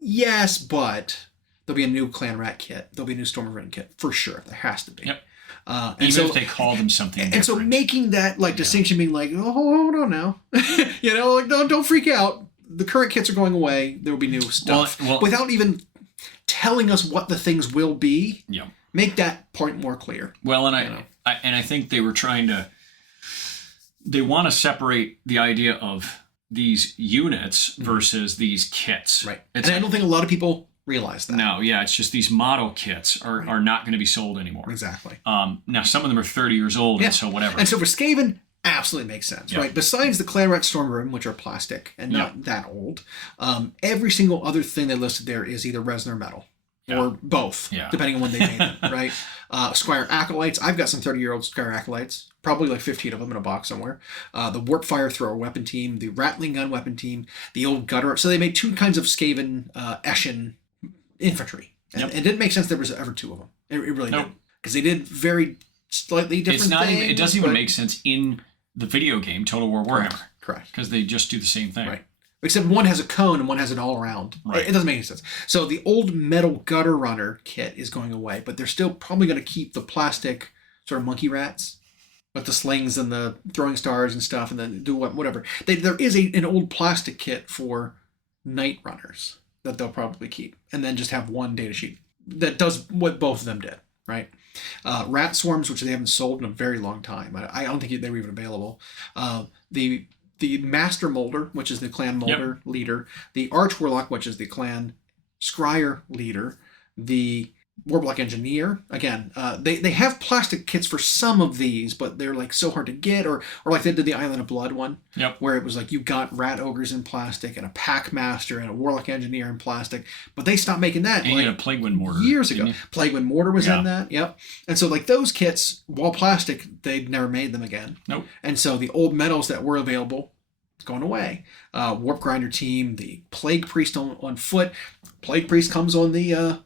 yes, but there'll be a new clan rat kit, there'll be a new storm vermin kit for sure. There has to be. Yep. Even if they call them something different. And so making that distinction, being like, oh, hold on now, like don't freak out. The current kits are going away. There will be new stuff, without even telling us what the things will be. Yeah. Make that point more clear. Well, and I think they were trying to. They want to separate the idea of these units versus these kits. Right. And I don't think a lot of people realize that. No, yeah, it's just these model kits are not going to be sold anymore. Exactly. Now, some of them are 30 years old, and so whatever. And so for Skaven, absolutely makes sense, right? Besides the Clan Rat Storm Room, which are plastic and not that old, every single other thing they listed there is either resin or metal. Or both, depending on when they made them, right? Squire Acolytes. I've got some 30-year-old Squire Acolytes, probably like 15 of them in a box somewhere. The Warp Fire Thrower weapon team, the Rattling Gun weapon team, the old Gutter. So they made 2 kinds of Skaven Eshin infantry. And it didn't make sense there was ever 2 of them. It really didn't. Because they did very slightly different things. It doesn't even make sense in the video game Total War Warhammer. Correct. Because they just do the same thing. Right. Except one has a cone and one has an all-around. Right. It doesn't make any sense. So the old metal Gutter Runner kit is going away, but they're still probably going to keep the plastic sort of monkey rats with the slings and the throwing stars and stuff, and then do whatever. There is an old plastic kit for Night Runners that they'll probably keep, and then just have one datasheet that does what both of them did, right? Rat Swarms, which they haven't sold in a very long time. I don't think they were even available. The Master Molder, which is the Clan Molder leader, the Arch Warlock, which is the Clan Scryer leader, the Warblock Engineer. Again, they have plastic kits for some of these, but they're like so hard to get, or like they did the Island of Blood one, where it was like you got Rat Ogres in plastic and a Pack Master and a Warlock Engineer in plastic, but they stopped making that and a Plague Wind Mortar years ago. Plague Wind Mortar was in that, and so like those kits, while plastic, they'd never made them again. Nope. And so the old metals that were available, it's going away. Warp Grinder team, the Plague Priest on foot. Plague Priest comes on the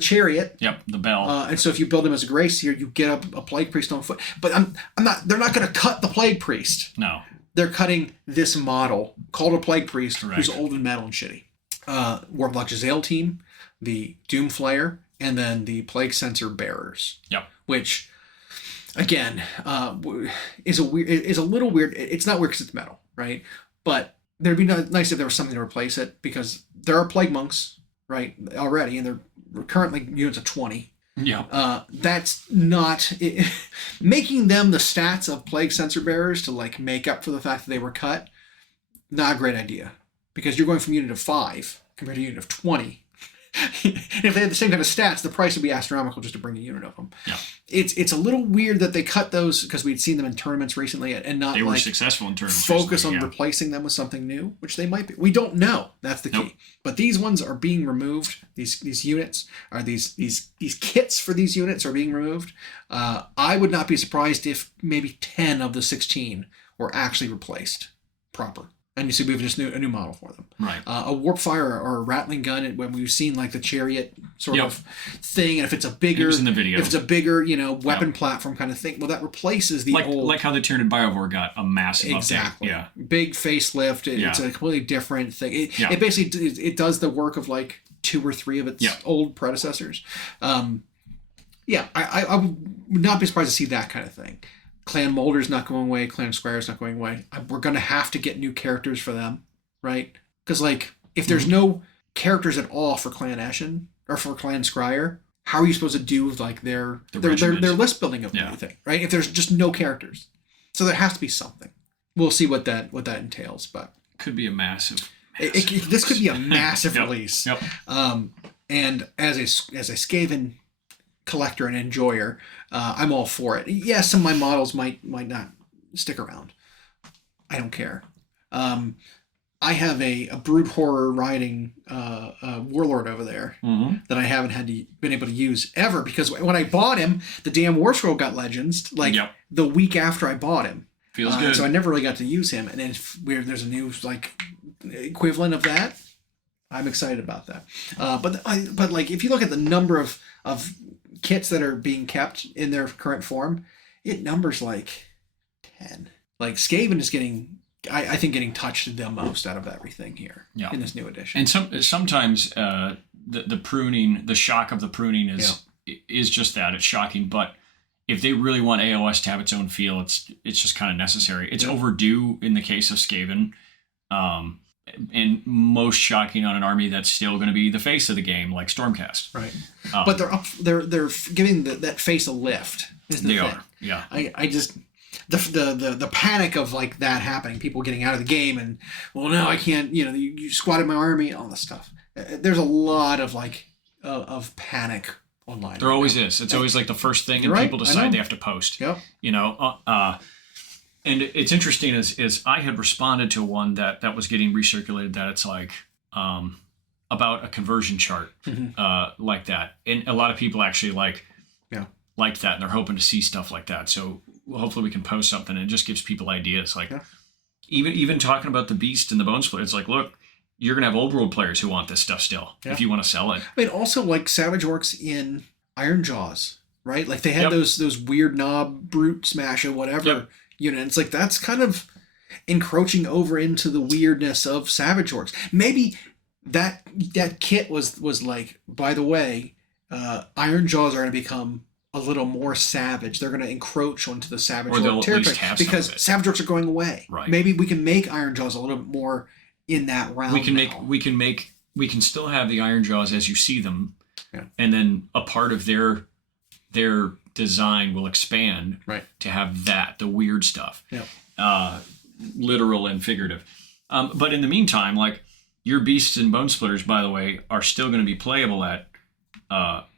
chariot. Yep, the bell. And so if you build him as a Grace Seer, you get a Plague Priest on foot. But they're not going to cut the Plague Priest. No. They're cutting this model called a Plague Priest who's old and metal and shitty. Warlock Giselle team, the Doomflayer, and then the Plague Sensor Bearers. Yep. Which, again, is a little weird. It's not weird because it's metal, right? But there'd be nice if there was something to replace it, because there are Plague Monks, right, already, and they're currently units of 20. Yeah. That's not making them the stats of Plague Sensor Bearers to like make up for the fact that they were cut. Not a great idea, because you're going from unit of 5 compared to unit of 20. And if they had the same kind of stats, the price would be astronomical just to bring a unit of them. Yeah. It's a little weird that they cut those, because we'd seen them in tournaments recently, and not they were like successful in tournaments. Focus recently, on replacing them with something new, which they might be. We don't know. That's the key. Nope. But these ones are being removed. These units are these kits for these units are being removed. I would not be surprised if maybe 10 of the 16 were actually replaced proper. And you see, we have just a new model for them. Right. A warp fire or a rattling gun, when we've seen like the chariot sort of thing, and if it's a bigger, it was in the video. If it's a bigger, weapon platform kind of thing, well, that replaces the old. Like how the Tyranid Biovore got a massive exactly. update. Yeah. Big facelift. It's a completely different thing. It basically it does the work of like 2 or 3 of its old predecessors. I would not be surprised to see that kind of thing. Clan Molder's not going away. Clan Squire's not going away. We're going to have to get new characters for them, right? Because, like, if there's no characters at all for Clan Eshin or for Clan Scryer, how are you supposed to do, like, their list building of everything, right? If there's just no characters. So there has to be something. We'll see what that entails, but... Could be a massive... This could be a massive release. Yep. And as a Skaven collector and enjoyer, I'm all for it. Yes, some of my models might not stick around. I don't care. I have a brood horror riding warlord over there that I haven't been able to use ever, because when I bought him, the damn War Scroll got Legends the week after I bought him. Feels good. So I never really got to use him, and then there's a new like equivalent of that. I'm excited about that. But like, if you look at the number of kits that are being kept in their current form, it numbers like 10. Like, Skaven is getting, I think, getting touched the most out of everything here in this new edition. And sometimes the pruning, the shock of the pruning is just that. It's shocking, but if they really want AOS to have its own feel, it's just kind of necessary. It's overdue in the case of Skaven. And most shocking on an army that's still going to be the face of the game, like Stormcast. Right. But they're giving that face a lift. Is the they thing. are. Yeah. I just the panic of like that happening, people getting out of the game, and well, no, I can't. You squatted my army, all this stuff. There's a lot of like of panic online. There always is. It's always like the first thing, and people decide they have to post. Yep. And it's interesting is I had responded to one that was getting recirculated, that it's like about a conversion chart like that. And a lot of people actually liked that, and they're hoping to see stuff like that. So hopefully we can post something, and it just gives people ideas. Like even talking about the Beast and the Bone Split, it's like, look, you're going to have old world players who want this stuff still if you want to sell it. I mean, also like Savage Orcs in Iron Jaws, right? Like they had those weird knob brute smash or whatever. It's like that's kind of encroaching over into the weirdness of Savage Orcs. Maybe that kit was like, by the way, Iron Jaws are going to become a little more savage. They're going to encroach onto the Savage Orc territory because Savage Orcs are going away. Right. Maybe we can make Iron Jaws a little bit more in that realm. We can still have the Iron Jaws as you see them, and then a part of their design will expand to have the weird stuff, literal and figurative. But in the meantime, like, your Beasts and Bone Splitters, by the way, are still going to be playable at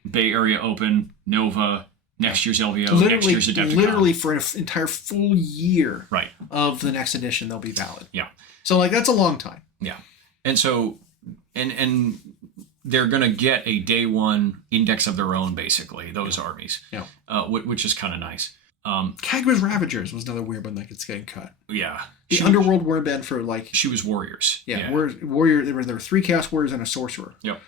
Bay Area Open, Nova, next year's LVO, next year's Adepticon. Literally for an entire full year of the next edition, they'll be valid. Yeah. So like, that's a long time. Yeah. And so, and they're going to get a day one index of their own, basically, those armies, which is kind of nice. Kagra's Ravagers was another weird one that gets getting cut. Yeah. The Underworld warband for like... She was Warriors. Yeah. Warrior. There were 3 Chaos Warriors and a Sorcerer. Yep.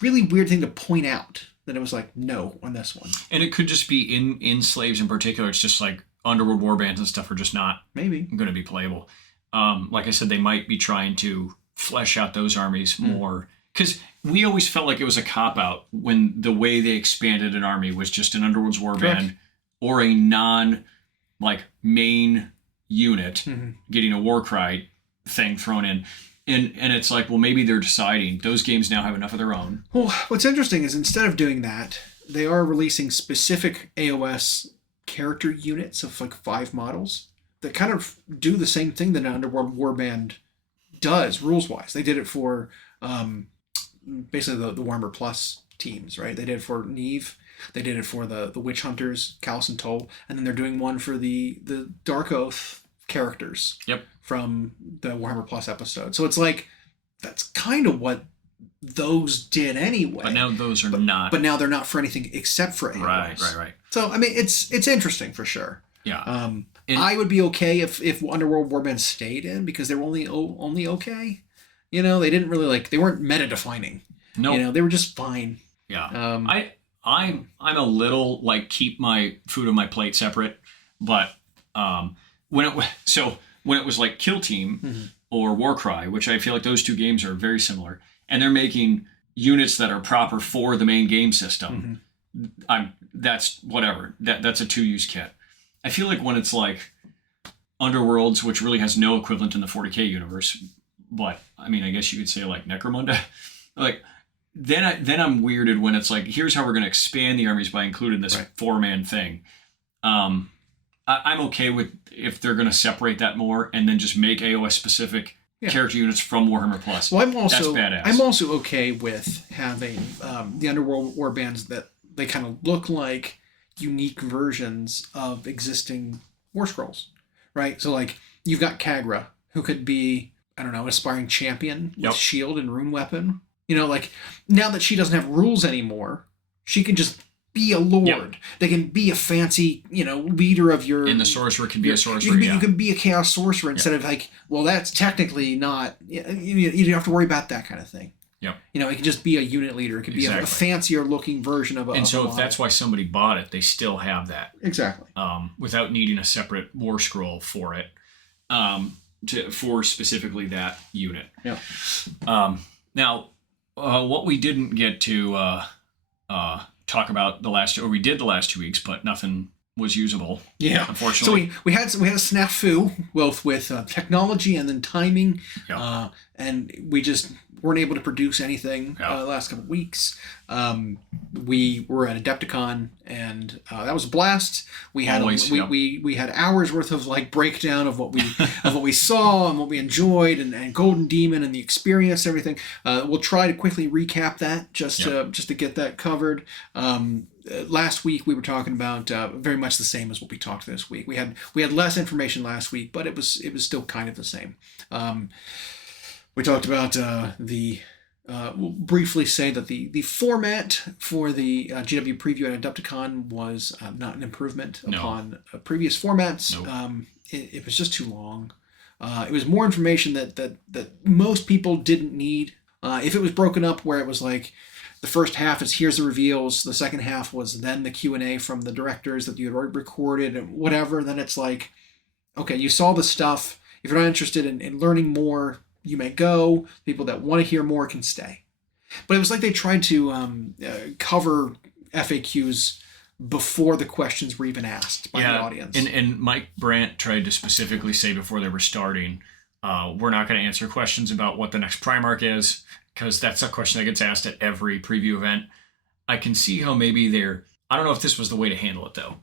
Really weird thing to point out, that it was like, no, on this one. And it could just be in Slaves in particular. It's just like Underworld warbands and stuff are just not going to be playable. Like I said, they might be trying to flesh out those armies more because we always felt like it was a cop-out when the way they expanded an army was just an Underworld's Warband or a non, like, main unit getting a Warcry thing thrown in. And it's like, well, maybe they're deciding those games now have enough of their own. Well, what's interesting is instead of doing that, they are releasing specific AOS character units of like 5 models that kind of do the same thing that an Underworld Warband does rules-wise. They did it for basically the Warhammer Plus teams, right? They did it for Neve. They did it for the Witch Hunters, Callus and Toll. And then they're doing one for the Dark Oath characters from the Warhammer Plus episode. So it's like, that's kind of what those did anyway. But now those are not. But now they're not for anything except for AOS. Right. So, I mean, it's interesting for sure. Yeah. I would be okay if Underworld Warband stayed in, because they were only okay. You know, they didn't really they weren't meta defining. No. You know, they were just fine. Yeah. I'm a little keep my food on my plate separate, but when it was like Kill Team or Warcry, which I feel like those two games are very similar, and they're making units that are proper for the main game system. That's whatever. That's a 2-use kit. I feel like when it's like Underworlds, which really has no equivalent in the 40K universe, but I mean, I guess you could say like Necromunda, then I'm weirded when it's like, here's how we're going to expand the armies by including this 4-man thing. I'm okay with if they're going to separate that more and then just make AOS specific character units from Warhammer Plus. Well, that's badass. I'm also okay with having the Underworld Warbands that they kind of look like unique versions of existing War Scrolls, right? So like you've got Kagra, who could be, I don't know, an aspiring champion with shield and rune weapon. You know, like now that she doesn't have rules anymore, she can just be a lord. They can be a fancy, leader of your... And the sorcerer can be a sorcerer, You can be a chaos sorcerer instead of like, well, that's technically not... You don't have to worry about that kind of thing. Yep. It can just be a unit leader. It could be a fancier looking version of a... And so if that's why somebody bought it, they still have that. Exactly. Without needing a separate war scroll for it. For specifically that unit. Yeah. Now, what we didn't get to talk about we did the last 2 weeks, but nothing was usable. Yeah, unfortunately. So we had a snafu both with technology and then timing, and we just weren't able to produce anything the last couple of weeks. We were at Adepticon, and that was a blast. We had we had hours worth of breakdown of what we saw and what we enjoyed, and Golden Daemon and the experience, everything. We'll try to quickly recap that just to get that covered. Last week we were talking about very much the same as what we talked this week. We had less information last week, but it was still kind of the same. We talked about we'll briefly say that the format for the GW preview at Adepticon was not an improvement upon previous formats. Nope. It was just too long. It was more information that most people didn't need. If it was broken up where it was like, the first half is here's the reveals, the second half was then the Q&A from the directors that you had already recorded and whatever, then it's like, okay, you saw the stuff. If you're not interested in learning more, you may go. People that want to hear more can stay. But it was like they tried to cover FAQs before the questions were even asked by the audience. And Mike Brandt tried to specifically say before they were starting, we're not going to answer questions about what the next Primarch is, because that's a question that gets asked at every preview event. I can see how maybe I don't know if this was the way to handle it, though.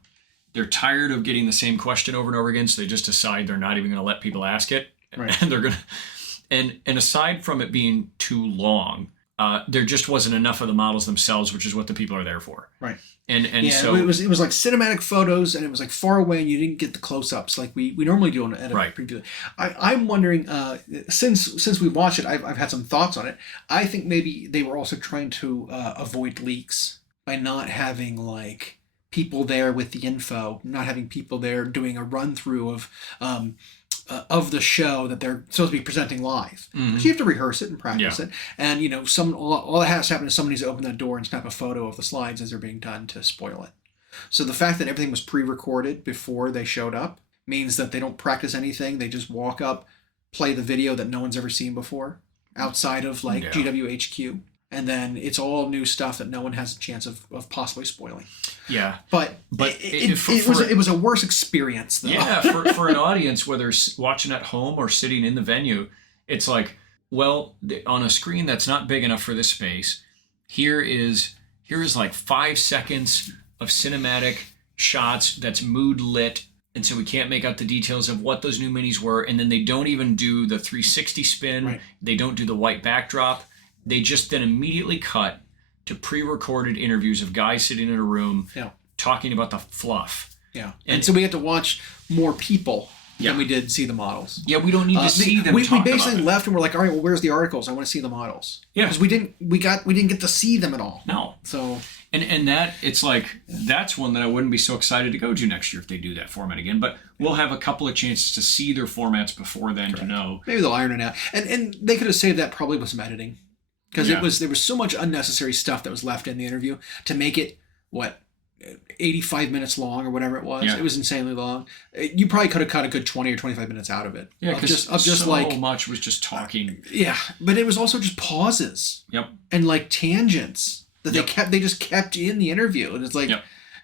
They're tired of getting the same question over and over again, so they just decide they're not even going to let people ask it. Right. And they're going to... And aside from it being too long, there just wasn't enough of the models themselves, which is what the people are there for. Right. So it was like cinematic photos, and it was like far away, and you didn't get the close-ups like we normally do on an edit preview. I'm wondering, since we watched it, I've had some thoughts on it. I think maybe they were also trying to avoid leaks by not having people there with the info, not having people there doing a run through of the show that they're supposed to be presenting live. Mm-hmm. So you have to rehearse it and practice it. And, all that has to happen is somebody's open that door and snap a photo of the slides as they're being done to spoil it. So the fact that everything was pre-recorded before they showed up means that they don't practice anything. They just walk up, play the video that no one's ever seen before, outside of like Yeah. GWHQ. And then it's all new stuff that no one has a chance of possibly spoiling. Yeah. But it was a worse experience, though. Yeah, for an audience, whether watching at home or sitting in the venue, it's like, well, on a screen that's not big enough for this space, here is like 5 seconds of cinematic shots that's mood lit, and so we can't make out the details of what those new minis were, and then they don't even do the 360 spin, Right. They don't do the white backdrop, they just then immediately cut to pre-recorded interviews of guys sitting in a room talking about the fluff. Yeah. And so we had to watch more people than we did see the models. Yeah, we don't need to see them we talk basically about it. left and we're like, all right, well, where's the articles? I want to see the models. Yeah. Because we didn't get to see them at all. No. So And that, it's like, that's one that I wouldn't be so excited to go to next year if they do that format again. But we'll have a couple of chances to see their formats before then to know. maybe they'll iron it out. And they could have saved that probably with some editing. Because there was so much unnecessary stuff that was left in the interview to make it, 85 minutes long or whatever it was. Yeah. It was insanely long. You probably could have cut a good 20 or 25 minutes out of it. Yeah, because just so like much was just talking. Yeah, but it was also just pauses. Yep. And like tangents that they just kept in the interview. And it's like,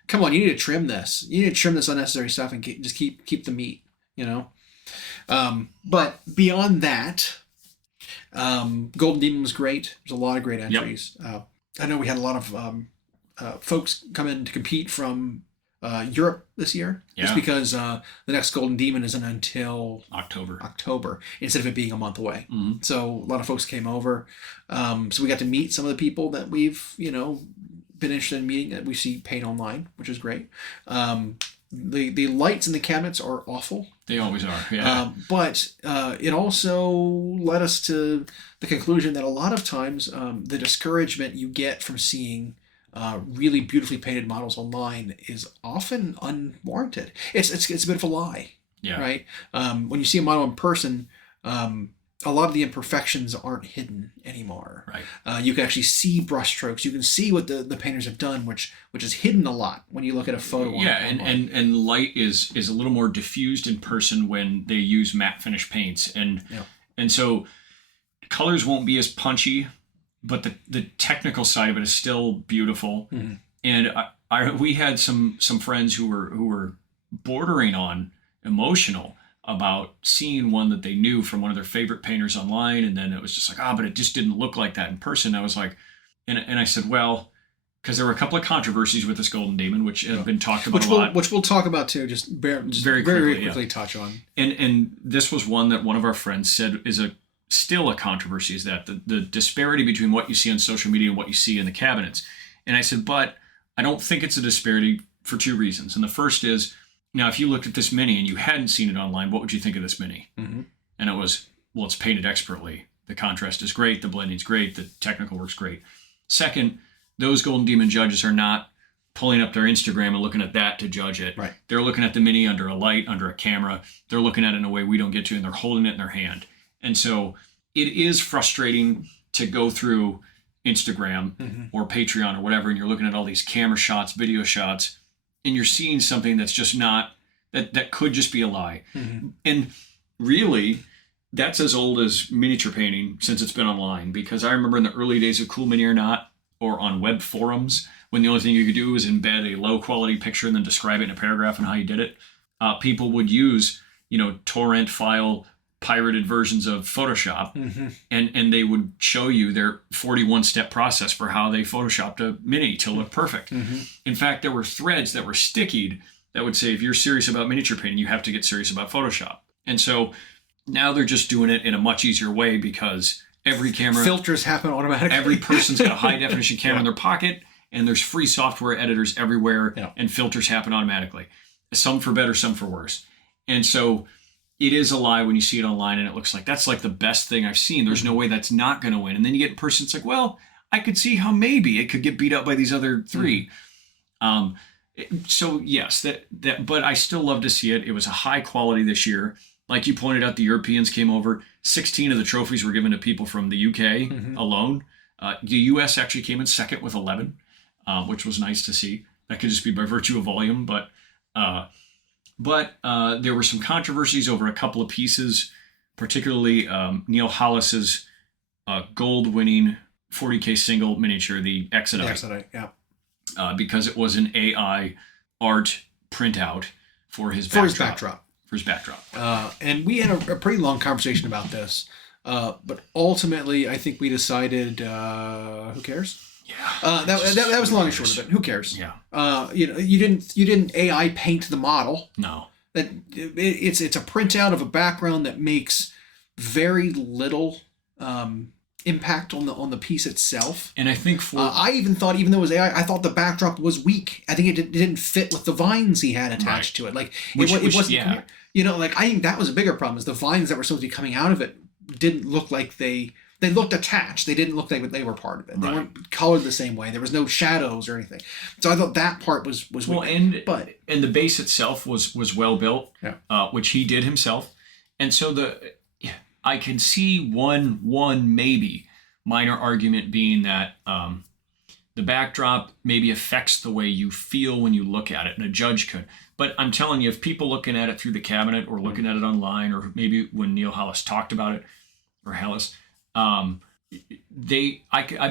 come on, you need to trim this. You need to trim this unnecessary stuff and just keep the meat, you know? But beyond that, Golden Daemon was great. There's a lot of great entries. I know we had a lot of folks come in to compete from Europe this year, just because the next Golden Daemon isn't until October instead of it being a month away. Mm-hmm. So a lot of folks came over. So we got to meet some of the people that we've been interested in meeting that we see paint online, which is great. The lights in the cabinets are awful. They always are. Yeah. But it also led us to the conclusion that a lot of times the discouragement you get from seeing really beautifully painted models online is often unwarranted. It's a bit of a lie. Yeah. Right. When you see a model in person, a lot of the imperfections aren't hidden anymore. Right. You can actually see brushstrokes. You can see what the painters have done, which is hidden a lot when you look at a photo. Yeah, and light is a little more diffused in person when they use matte finish paints, and so colors won't be as punchy, but the technical side of it is still beautiful. Mm-hmm. And we had some friends who were bordering on emotional about seeing one that they knew from one of their favorite painters online, and then it was just like, but it just didn't look like that in person. I was like, and I said, well, because there were a couple of controversies with this Golden Daemon, which have been talked about a lot. Which we'll talk about too, just very quickly touch on. And this was one that one of our friends said is still a controversy, is that the disparity between what you see on social media and what you see in the cabinets. And I said, but I don't think it's a disparity for two reasons. And the first is, now, if you looked at this mini and you hadn't seen it online, what would you think of this mini? Mm-hmm. And it was, well, it's painted expertly. The contrast is great. The blending's great. The technical work's great. Second, those Golden Daemon judges are not pulling up their Instagram and looking at that to judge it. Right. They're looking at the mini under a light, under a camera. They're looking at it in a way we don't get to, and they're holding it in their hand. And so it is frustrating to go through Instagram or Patreon or whatever, and you're looking at all these camera shots, video shots, and you're seeing something that's just not, that could just be a lie. Mm-hmm. And really, that's as old as miniature painting since it's been online, because I remember in the early days of Cool Mini or Not, or on web forums, when the only thing you could do was embed a low quality picture and then describe it in a paragraph and how you did it. People would use, torrent file pirated versions of Photoshop, and they would show you their 41-step process for how they photoshopped a mini to look perfect. Mm-hmm. In fact, there were threads that were stickied that would say, if you're serious about miniature painting, you have to get serious about Photoshop. And so now they're just doing it in a much easier way, because every camera... filters happen automatically. Every person's got a high-definition camera in their pocket, and there's free software editors everywhere, and filters happen automatically. Some for better, some for worse. And so it is a lie when you see it online and it looks like that's like the best thing I've seen. There's no way that's not going to win. And then you get in person, it's like, well, I could see how maybe it could get beat up by these other three. So yes, that, but I still love to see it. It was a high quality this year. Like you pointed out, the Europeans came over. 16 of the trophies were given to people from the UK alone. The US actually came in second with 11, which was nice to see. That could just be by virtue of volume, but there were some controversies over a couple of pieces, particularly Neil Hollis's gold-winning 40K single miniature, the Exodite. Because it was an AI art printout for his backdrop. And we had a pretty long conversation about this. But ultimately, I think we decided, who cares? Yeah. That was long and short of it. Who cares? Yeah. You didn't AI paint the model. No. That it's a printout of a background that makes very little impact on the piece itself. And I think I even thought, even though it was AI, I thought the backdrop was weak. I think it didn't fit with the vines he had attached to it. Like it wasn't. Yeah. Like I think that was a bigger problem. Is the vines that were supposed to be coming out of it didn't look like they looked attached. They didn't look like they were part of it. They weren't colored the same way. There was no shadows or anything. So I thought that part was well, weak. And the base itself was well built, which he did himself. And so I can see one maybe minor argument being that the backdrop maybe affects the way you feel when you look at it, and a judge could. But I'm telling you, if people looking at it through the cabinet or looking at it online, or maybe when Neil Hallis talked about it, or Hallis, I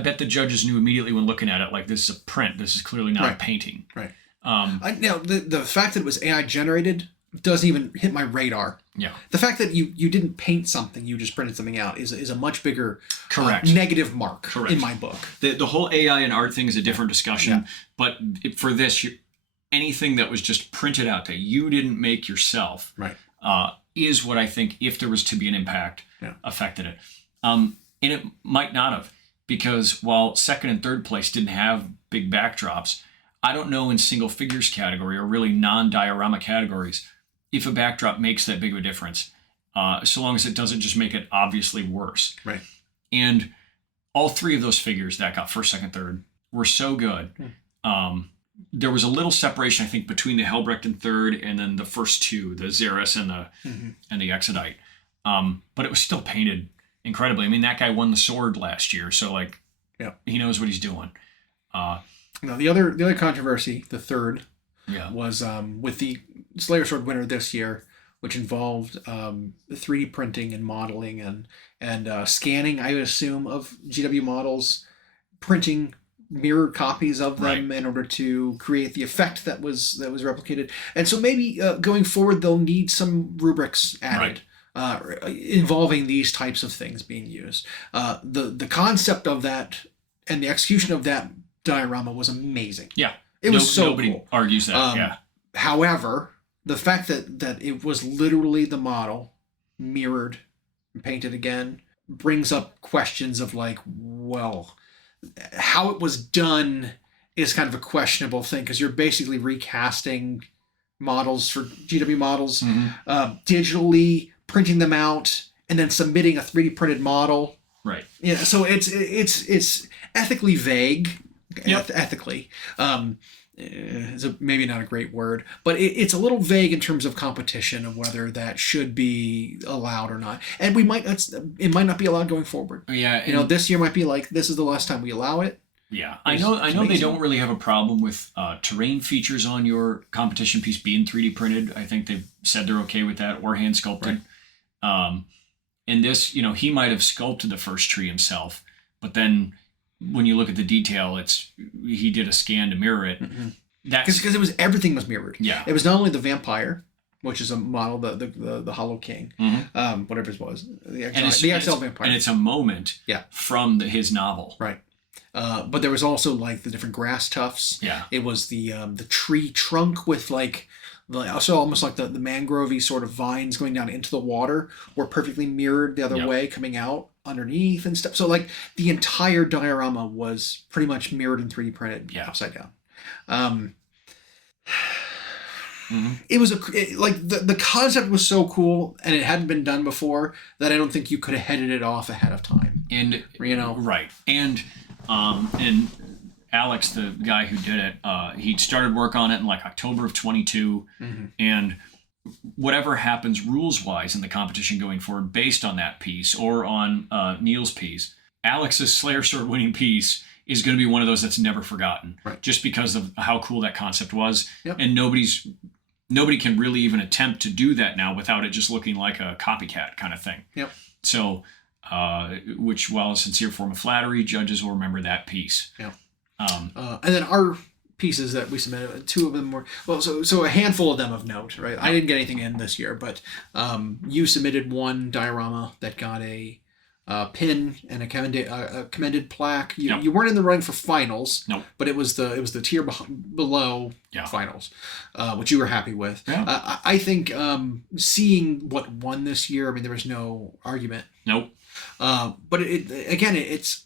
bet the judges knew immediately when looking at it, like, this is a print. This is clearly not a painting. Right. Now, the fact that it was AI generated doesn't even hit my radar. Yeah. The fact that you didn't paint something, you just printed something out is a much bigger negative mark in my book. The whole AI and art thing is a different discussion, but for this, anything that was just printed out that you didn't make yourself is what I think, if there was to be an impact, affected it. And it might not have, because while second and third place didn't have big backdrops, I don't know in single figures category or really non-diorama categories if a backdrop makes that big of a difference, so long as it doesn't just make it obviously worse. Right. And all three of those figures that got first, second, third were so good. There was a little separation, I think, between the Helbrecht third and then the first two, the Xeris and the Exodite. But it was still painted incredibly. I mean, that guy won the sword last year, so he knows what he's doing. Now, the other controversy, the third, was with the Slayer Sword winner this year, which involved 3D printing and modeling and scanning, I would assume, of GW models, printing mirror copies of them in order to create the effect that was replicated. And so maybe going forward, they'll need some rubrics added. Involving these types of things being used. The concept of that and the execution of that diorama was amazing. Yeah. It was so nobody cool. argues that. However, the fact that it was literally the model mirrored and painted again brings up questions of like, well, how it was done is kind of a questionable thing, because you're basically recasting models for GW models digitally, printing them out, and then submitting a 3D printed model. Right. Yeah. So it's ethically vague. Ethically. Is maybe not a great word, but it's a little vague in terms of competition of whether that should be allowed or not. And it might not be allowed going forward. Yeah. This year might be like, this is the last time we allow it. Yeah. I know they don't really have a problem with terrain features on your competition piece being 3D printed. I think they've said they're okay with that, or hand sculpted. Right. And this, he might have sculpted the first tree himself, but then when you look at the detail, he did a scan to mirror it. Because everything was mirrored. Yeah. It was not only the vampire, which is a model, the Hollow King, whatever it was, the XL vampire, and it's a moment from his novel. Right. But there was also like the different grass tufts. Yeah. It was the tree trunk with also almost like the mangrovey sort of vines going down into the water were perfectly mirrored the other way, coming out underneath and stuff. So like the entire diorama was pretty much mirrored and 3D printed upside down. It was the concept was so cool, and it hadn't been done before, that I don't think you could have headed it off ahead of time. And right. And Alex, the guy who did it, he started work on it in like October of 22, and whatever happens rules-wise in the competition going forward based on that piece or on Neil's piece, Alex's Slayer Sword winning piece is going to be one of those that's never forgotten, just because of how cool that concept was. And nobody can really even attempt to do that now without it just looking like a copycat kind of thing. So which, while a sincere form of flattery, judges will remember that piece. Yeah. And then our pieces that we submitted, 2 of them were, well, so a handful of them of note, right? I didn't get anything in this year, but you submitted one diorama that got a pin and a commended plaque. You weren't in the running for finals, but it was the tier below finals, which you were happy with. Yeah. I think seeing what won this year, I mean, there was no argument. Nope. But it's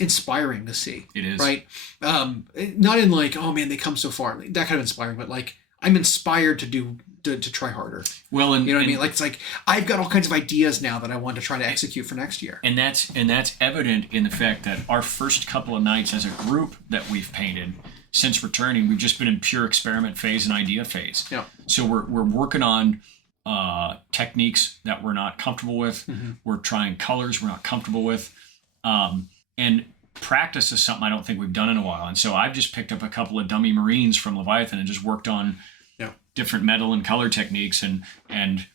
inspiring to see. It is. Right? Not in like, oh man, they come so far. That kind of inspiring, but like I'm inspired to try harder. Well, and you know what I mean? Like it's like I've got all kinds of ideas now that I want to try to execute for next year. And that's evident in the fact that our first couple of nights as a group that we've painted since returning, we've just been in pure experiment phase and idea phase. Yeah. So we're working on techniques that we're not comfortable with. Mm-hmm. We're trying colors we're not comfortable with. And practice is something I don't think we've done in a while. And so I've just picked up a couple of dummy Marines from Leviathan and just worked on different metal and color techniques. And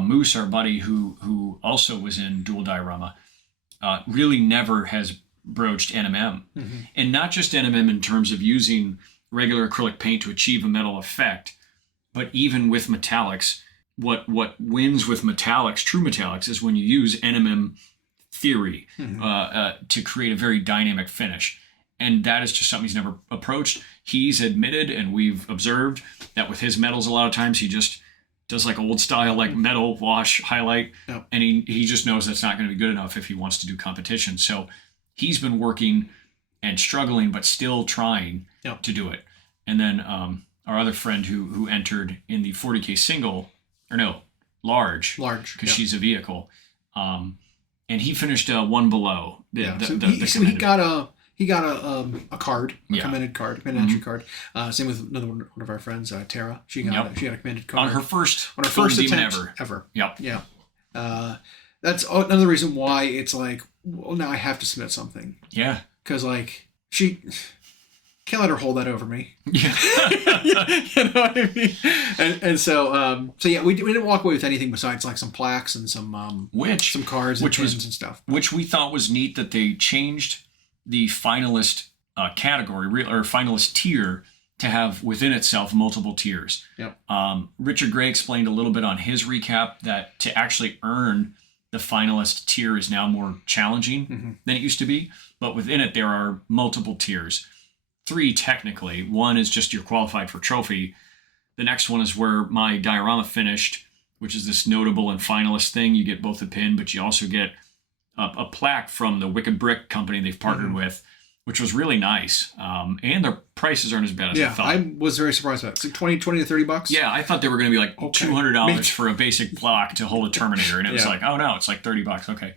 Moose, our buddy, who also was in Dual Diorama, really never has broached NMM. Mm-hmm. And not just NMM in terms of using regular acrylic paint to achieve a metal effect, but even with metallics. What wins with metallics, true metallics, is when you use NMM theory to create a very dynamic finish. And that is just something he's never approached. He's admitted, and we've observed, that with his metals a lot of times he just does like old style, like metal wash highlight. Yep. And he just knows that's not going to be good enough if he wants to do competition. So he's been working and struggling, but still trying to do it. And then our other friend who entered in the 40K single, or no, large, because she's a vehicle. And he finished one below. He got a card, a commended entry card. Same with another one of our friends, Tara. She got a commended card on her first attempt ever. Yep. Yeah. That's another reason why it's like, well, now I have to submit something. Yeah. Because like she can't let her hold that over me. Yeah. You know what I mean? And so yeah, we didn't walk away with anything besides like some plaques and some cards and pins and stuff. Which we thought was neat that they changed the finalist category or finalist tier to have within itself multiple tiers. Yep. Richard Gray explained a little bit on his recap that to actually earn the finalist tier is now more challenging than it used to be. But within it, there are multiple tiers. 3 technically. One is just you're qualified for trophy. The next one is where my diorama finished, which is this notable and finalist thing. You get both a pin, but you also get a plaque from the Wicked Brick company they've partnered with, which was really nice. And their prices aren't as bad as I thought. I was very surprised about it. It's like $20 to $30. Yeah, I thought they were going to be like $200 for a basic plaque to hold a Terminator. And it was like, oh no, it's like $30. Okay.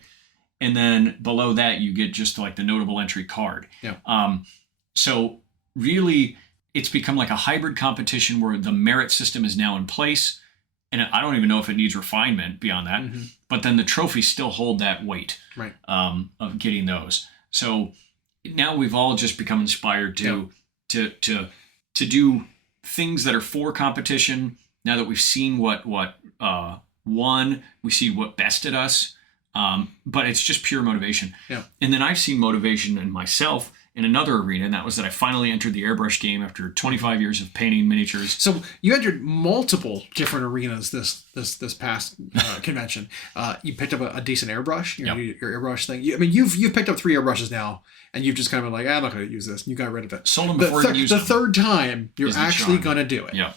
And then below that, you get just like the notable entry card. Yeah. So really, it's become like a hybrid competition where the merit system is now in place. And I don't even know if it needs refinement beyond that. But then the trophies still hold that weight of getting those. So now we've all just become inspired to do things that are for competition. Now that we've seen what won, we see what bested us. But it's just pure motivation. Yeah. And then I've seen motivation in myself in another arena, and that was that I finally entered the airbrush game after 25 years of painting miniatures. So you entered multiple different arenas this past convention. You picked up a decent airbrush, your airbrush thing. You've picked up 3 airbrushes now, and you've just kind of been like, I'm not going to use this, and you got rid of it. Sold them before you used them. The third time, you're actually going to do it. Yeah.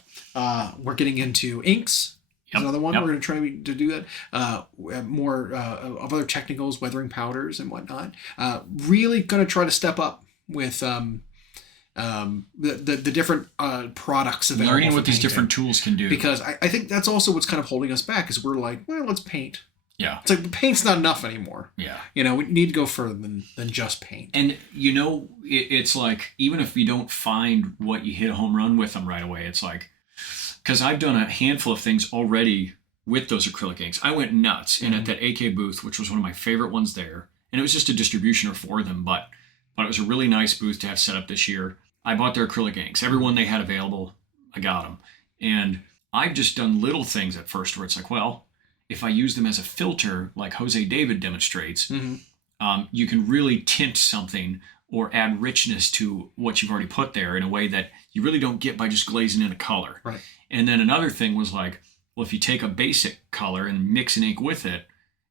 We're getting into inks. Another one. We're going to try to do that. More of other technicals, weathering powders and whatnot. Really going to try to step up with the different products available. Learning what these painting. different tools can do. Because I think that's also what's kind of holding us back is we're like, well, let's paint. Yeah. It's like paint's not enough anymore. Yeah. You know, we need to go further than just paint. And, you know, it's like, even if you don't find what you hit a home run with them right away, it's like, because I've done a handful of things already with those acrylic inks. I went nuts. And at that AK booth, which was one of my favorite ones there, and it was just a distributioner for them, but it was a really nice booth to have set up this year. I bought their acrylic inks. Every one they had available, I got them. And I've just done little things at first where it's like, well, if I use them as a filter, like Jose David demonstrates, Mm-hmm. you can really tint something or add richness to what you've already put there in a way that you really don't get by just glazing in a color. Right. And then another thing was like, well, if you take a basic color and mix an ink with it,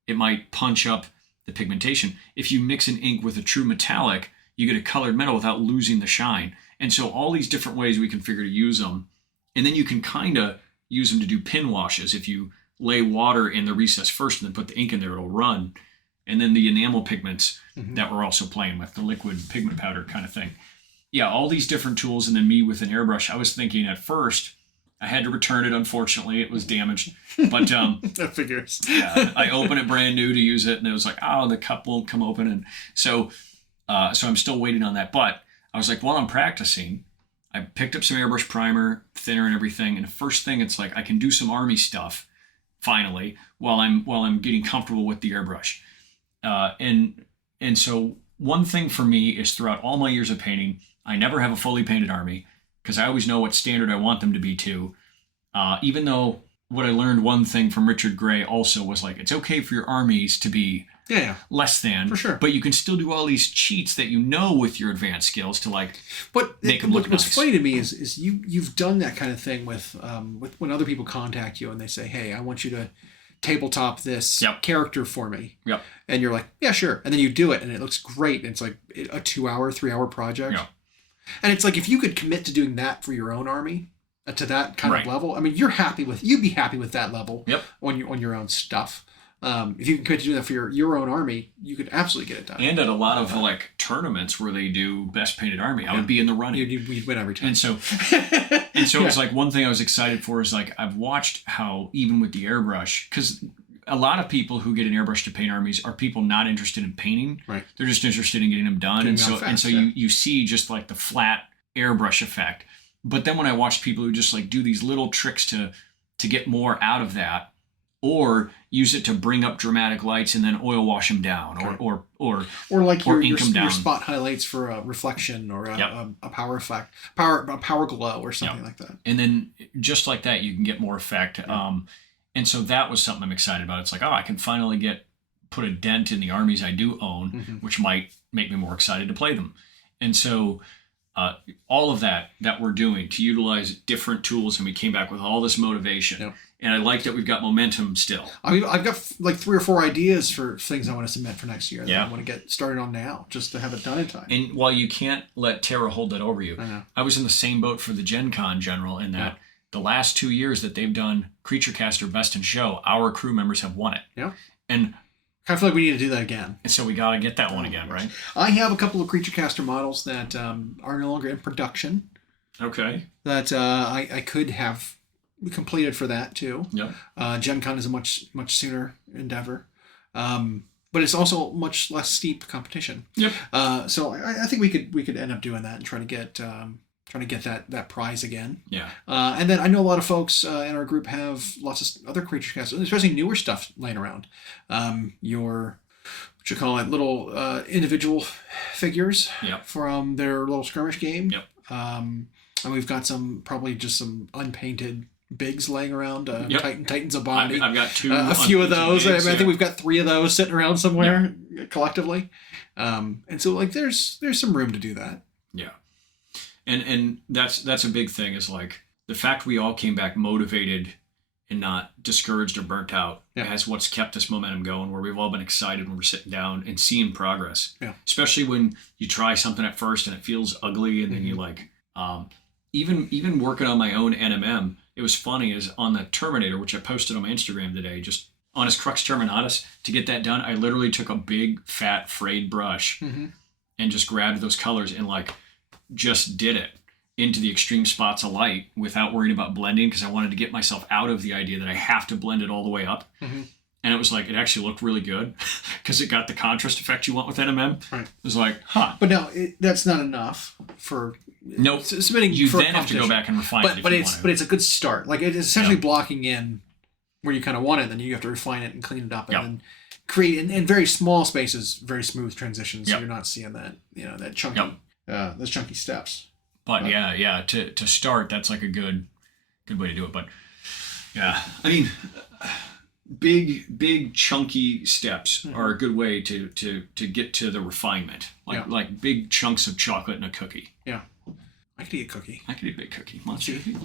it might punch up the pigmentation. If you mix an ink with a true metallic, you get a colored metal without losing the shine. And so all these different ways we can figure to use them. And then you can kind of use them to do pin washes. If you lay water in the recess first and then put the ink in there, it'll run. And then the enamel pigments that we're also playing with, the liquid pigment powder kind of thing. Yeah, all these different tools, and then me with an airbrush. I was thinking at first, I had to return it, unfortunately. It was damaged. But that figures. yeah, I opened it brand new to use it, and it was like, oh, the cup won't come open. And so I'm still waiting on that. But I was like, while I'm practicing, I picked up some airbrush primer, thinner and everything. And the first thing, it's like I can do some army stuff, finally, while I'm getting comfortable with the airbrush. And so one thing for me is throughout all my years of painting, I never have a fully painted army because I always know what standard I want them to be to. Even though what I learned, one thing from Richard Gray also was like, it's okay for your armies to be less than, for sure, but you can still do all these cheats that you know with your advanced skills to like make them look what's nice. funny to me is you've done that kind of thing with when other people contact you and they say, hey, I want you to tabletop this character for me. Yep. And you're like, yeah, sure. And then you do it and it looks great. And it's like a 2-hour, 3-hour project. Yeah. And it's like, if you could commit to doing that for your own army to that kind Right. of level, I mean, you'd be happy with that level on your own stuff. If you can commit to doing that for your own army, you could absolutely get it done. And at a lot of like tournaments where they do best painted army, I would be in the running. You'd win every time. And so it was like one thing I was excited for is like I've watched how even with the airbrush, because a lot of people who get an airbrush to paint armies are people not interested in painting. Right. They're just interested in getting them done. Getting and them so fast, you see just like the flat airbrush effect. But then when I watch people who just like do these little tricks to get more out of that, or use it to bring up dramatic lights and then oil wash them down, or like your ink them down. Your spot highlights for a reflection or a power effect, a power glow or something like that. And then just like that, you can get more effect. And so that was something I'm excited about. It's like, oh, I can finally put a dent in the armies I do own, which might make me more excited to play them. And so all of that we're doing to utilize different tools, and we came back with all this motivation. Yep. And I like that we've got momentum still. I mean, I've got like 3 or 4 ideas for things I want to submit for next year that Yeah. I want to get started on now, just to have it done in time. And while you can't let Terra hold that over you, I know. I was in the same boat for the Gen Con General in that the last 2 years that they've done Creature Caster Best in Show, our crew members have won it. Yeah. And I feel like we need to do that again. so we got to get that one again, right? I have a couple of Creature Caster models that are no longer in production Okay. that I could have completed for that too. Yep. Gen Con is a much sooner endeavor. But it's also much less steep competition. Yep. So I think we could end up doing that and trying to get that prize again. Yeah. And then I know a lot of folks in our group have lots of other Creature Casters, especially newer stuff laying around. Your what you call it, little individual figures from their little skirmish game. Yep. And we've got probably just some unpainted bigs laying around. Titans of Body. I've got 2. A few of those. Bigs, I think we've got 3 of those sitting around somewhere collectively. And so like there's some room to do that. Yeah. And that's a big thing, is like the fact we all came back motivated and not discouraged or burnt out has what's kept this momentum going, where we've all been excited when we're sitting down and seeing progress. Yeah. Especially when you try something at first and it feels ugly, and then you like even working on my own NMM, it was funny, is on the Terminator, which I posted on my Instagram today, just on his Crux Terminatus, to get that done, I literally took a big fat frayed brush and just grabbed those colors and like just did it into the extreme spots of light without worrying about blending, because I wanted to get myself out of the idea that I have to blend it all the way up. And it was like, it actually looked really good because it got the contrast effect you want with NMM. Right. It was like, huh. But now that's not enough for submitting. You for then have to go back and refine it. But it's a good start. Like, it's essentially blocking in where you kind of want it, then you have to refine it and clean it up, and then create in very small spaces very smooth transitions. So you're not seeing that that chunky those chunky steps. But to start, that's like a good way to do it. But yeah, I mean, big chunky steps are a good way to get to the refinement. Like big chunks of chocolate in a cookie. Yeah. I could eat a cookie. I could eat a big cookie. Monster cookie.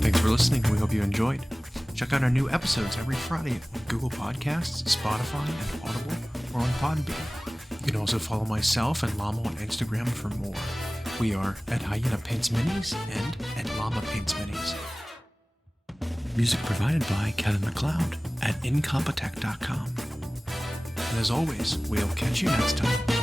Thanks for listening. We hope you enjoyed. Check out our new episodes every Friday on Google Podcasts, Spotify, and Audible, or on Podbean. You can also follow myself and Llama on Instagram for more. We are at Hyena Paints Minis and at Llama Paints Minis. Music provided by Kevin MacLeod at incompetech.com. And as always, we'll catch you next time.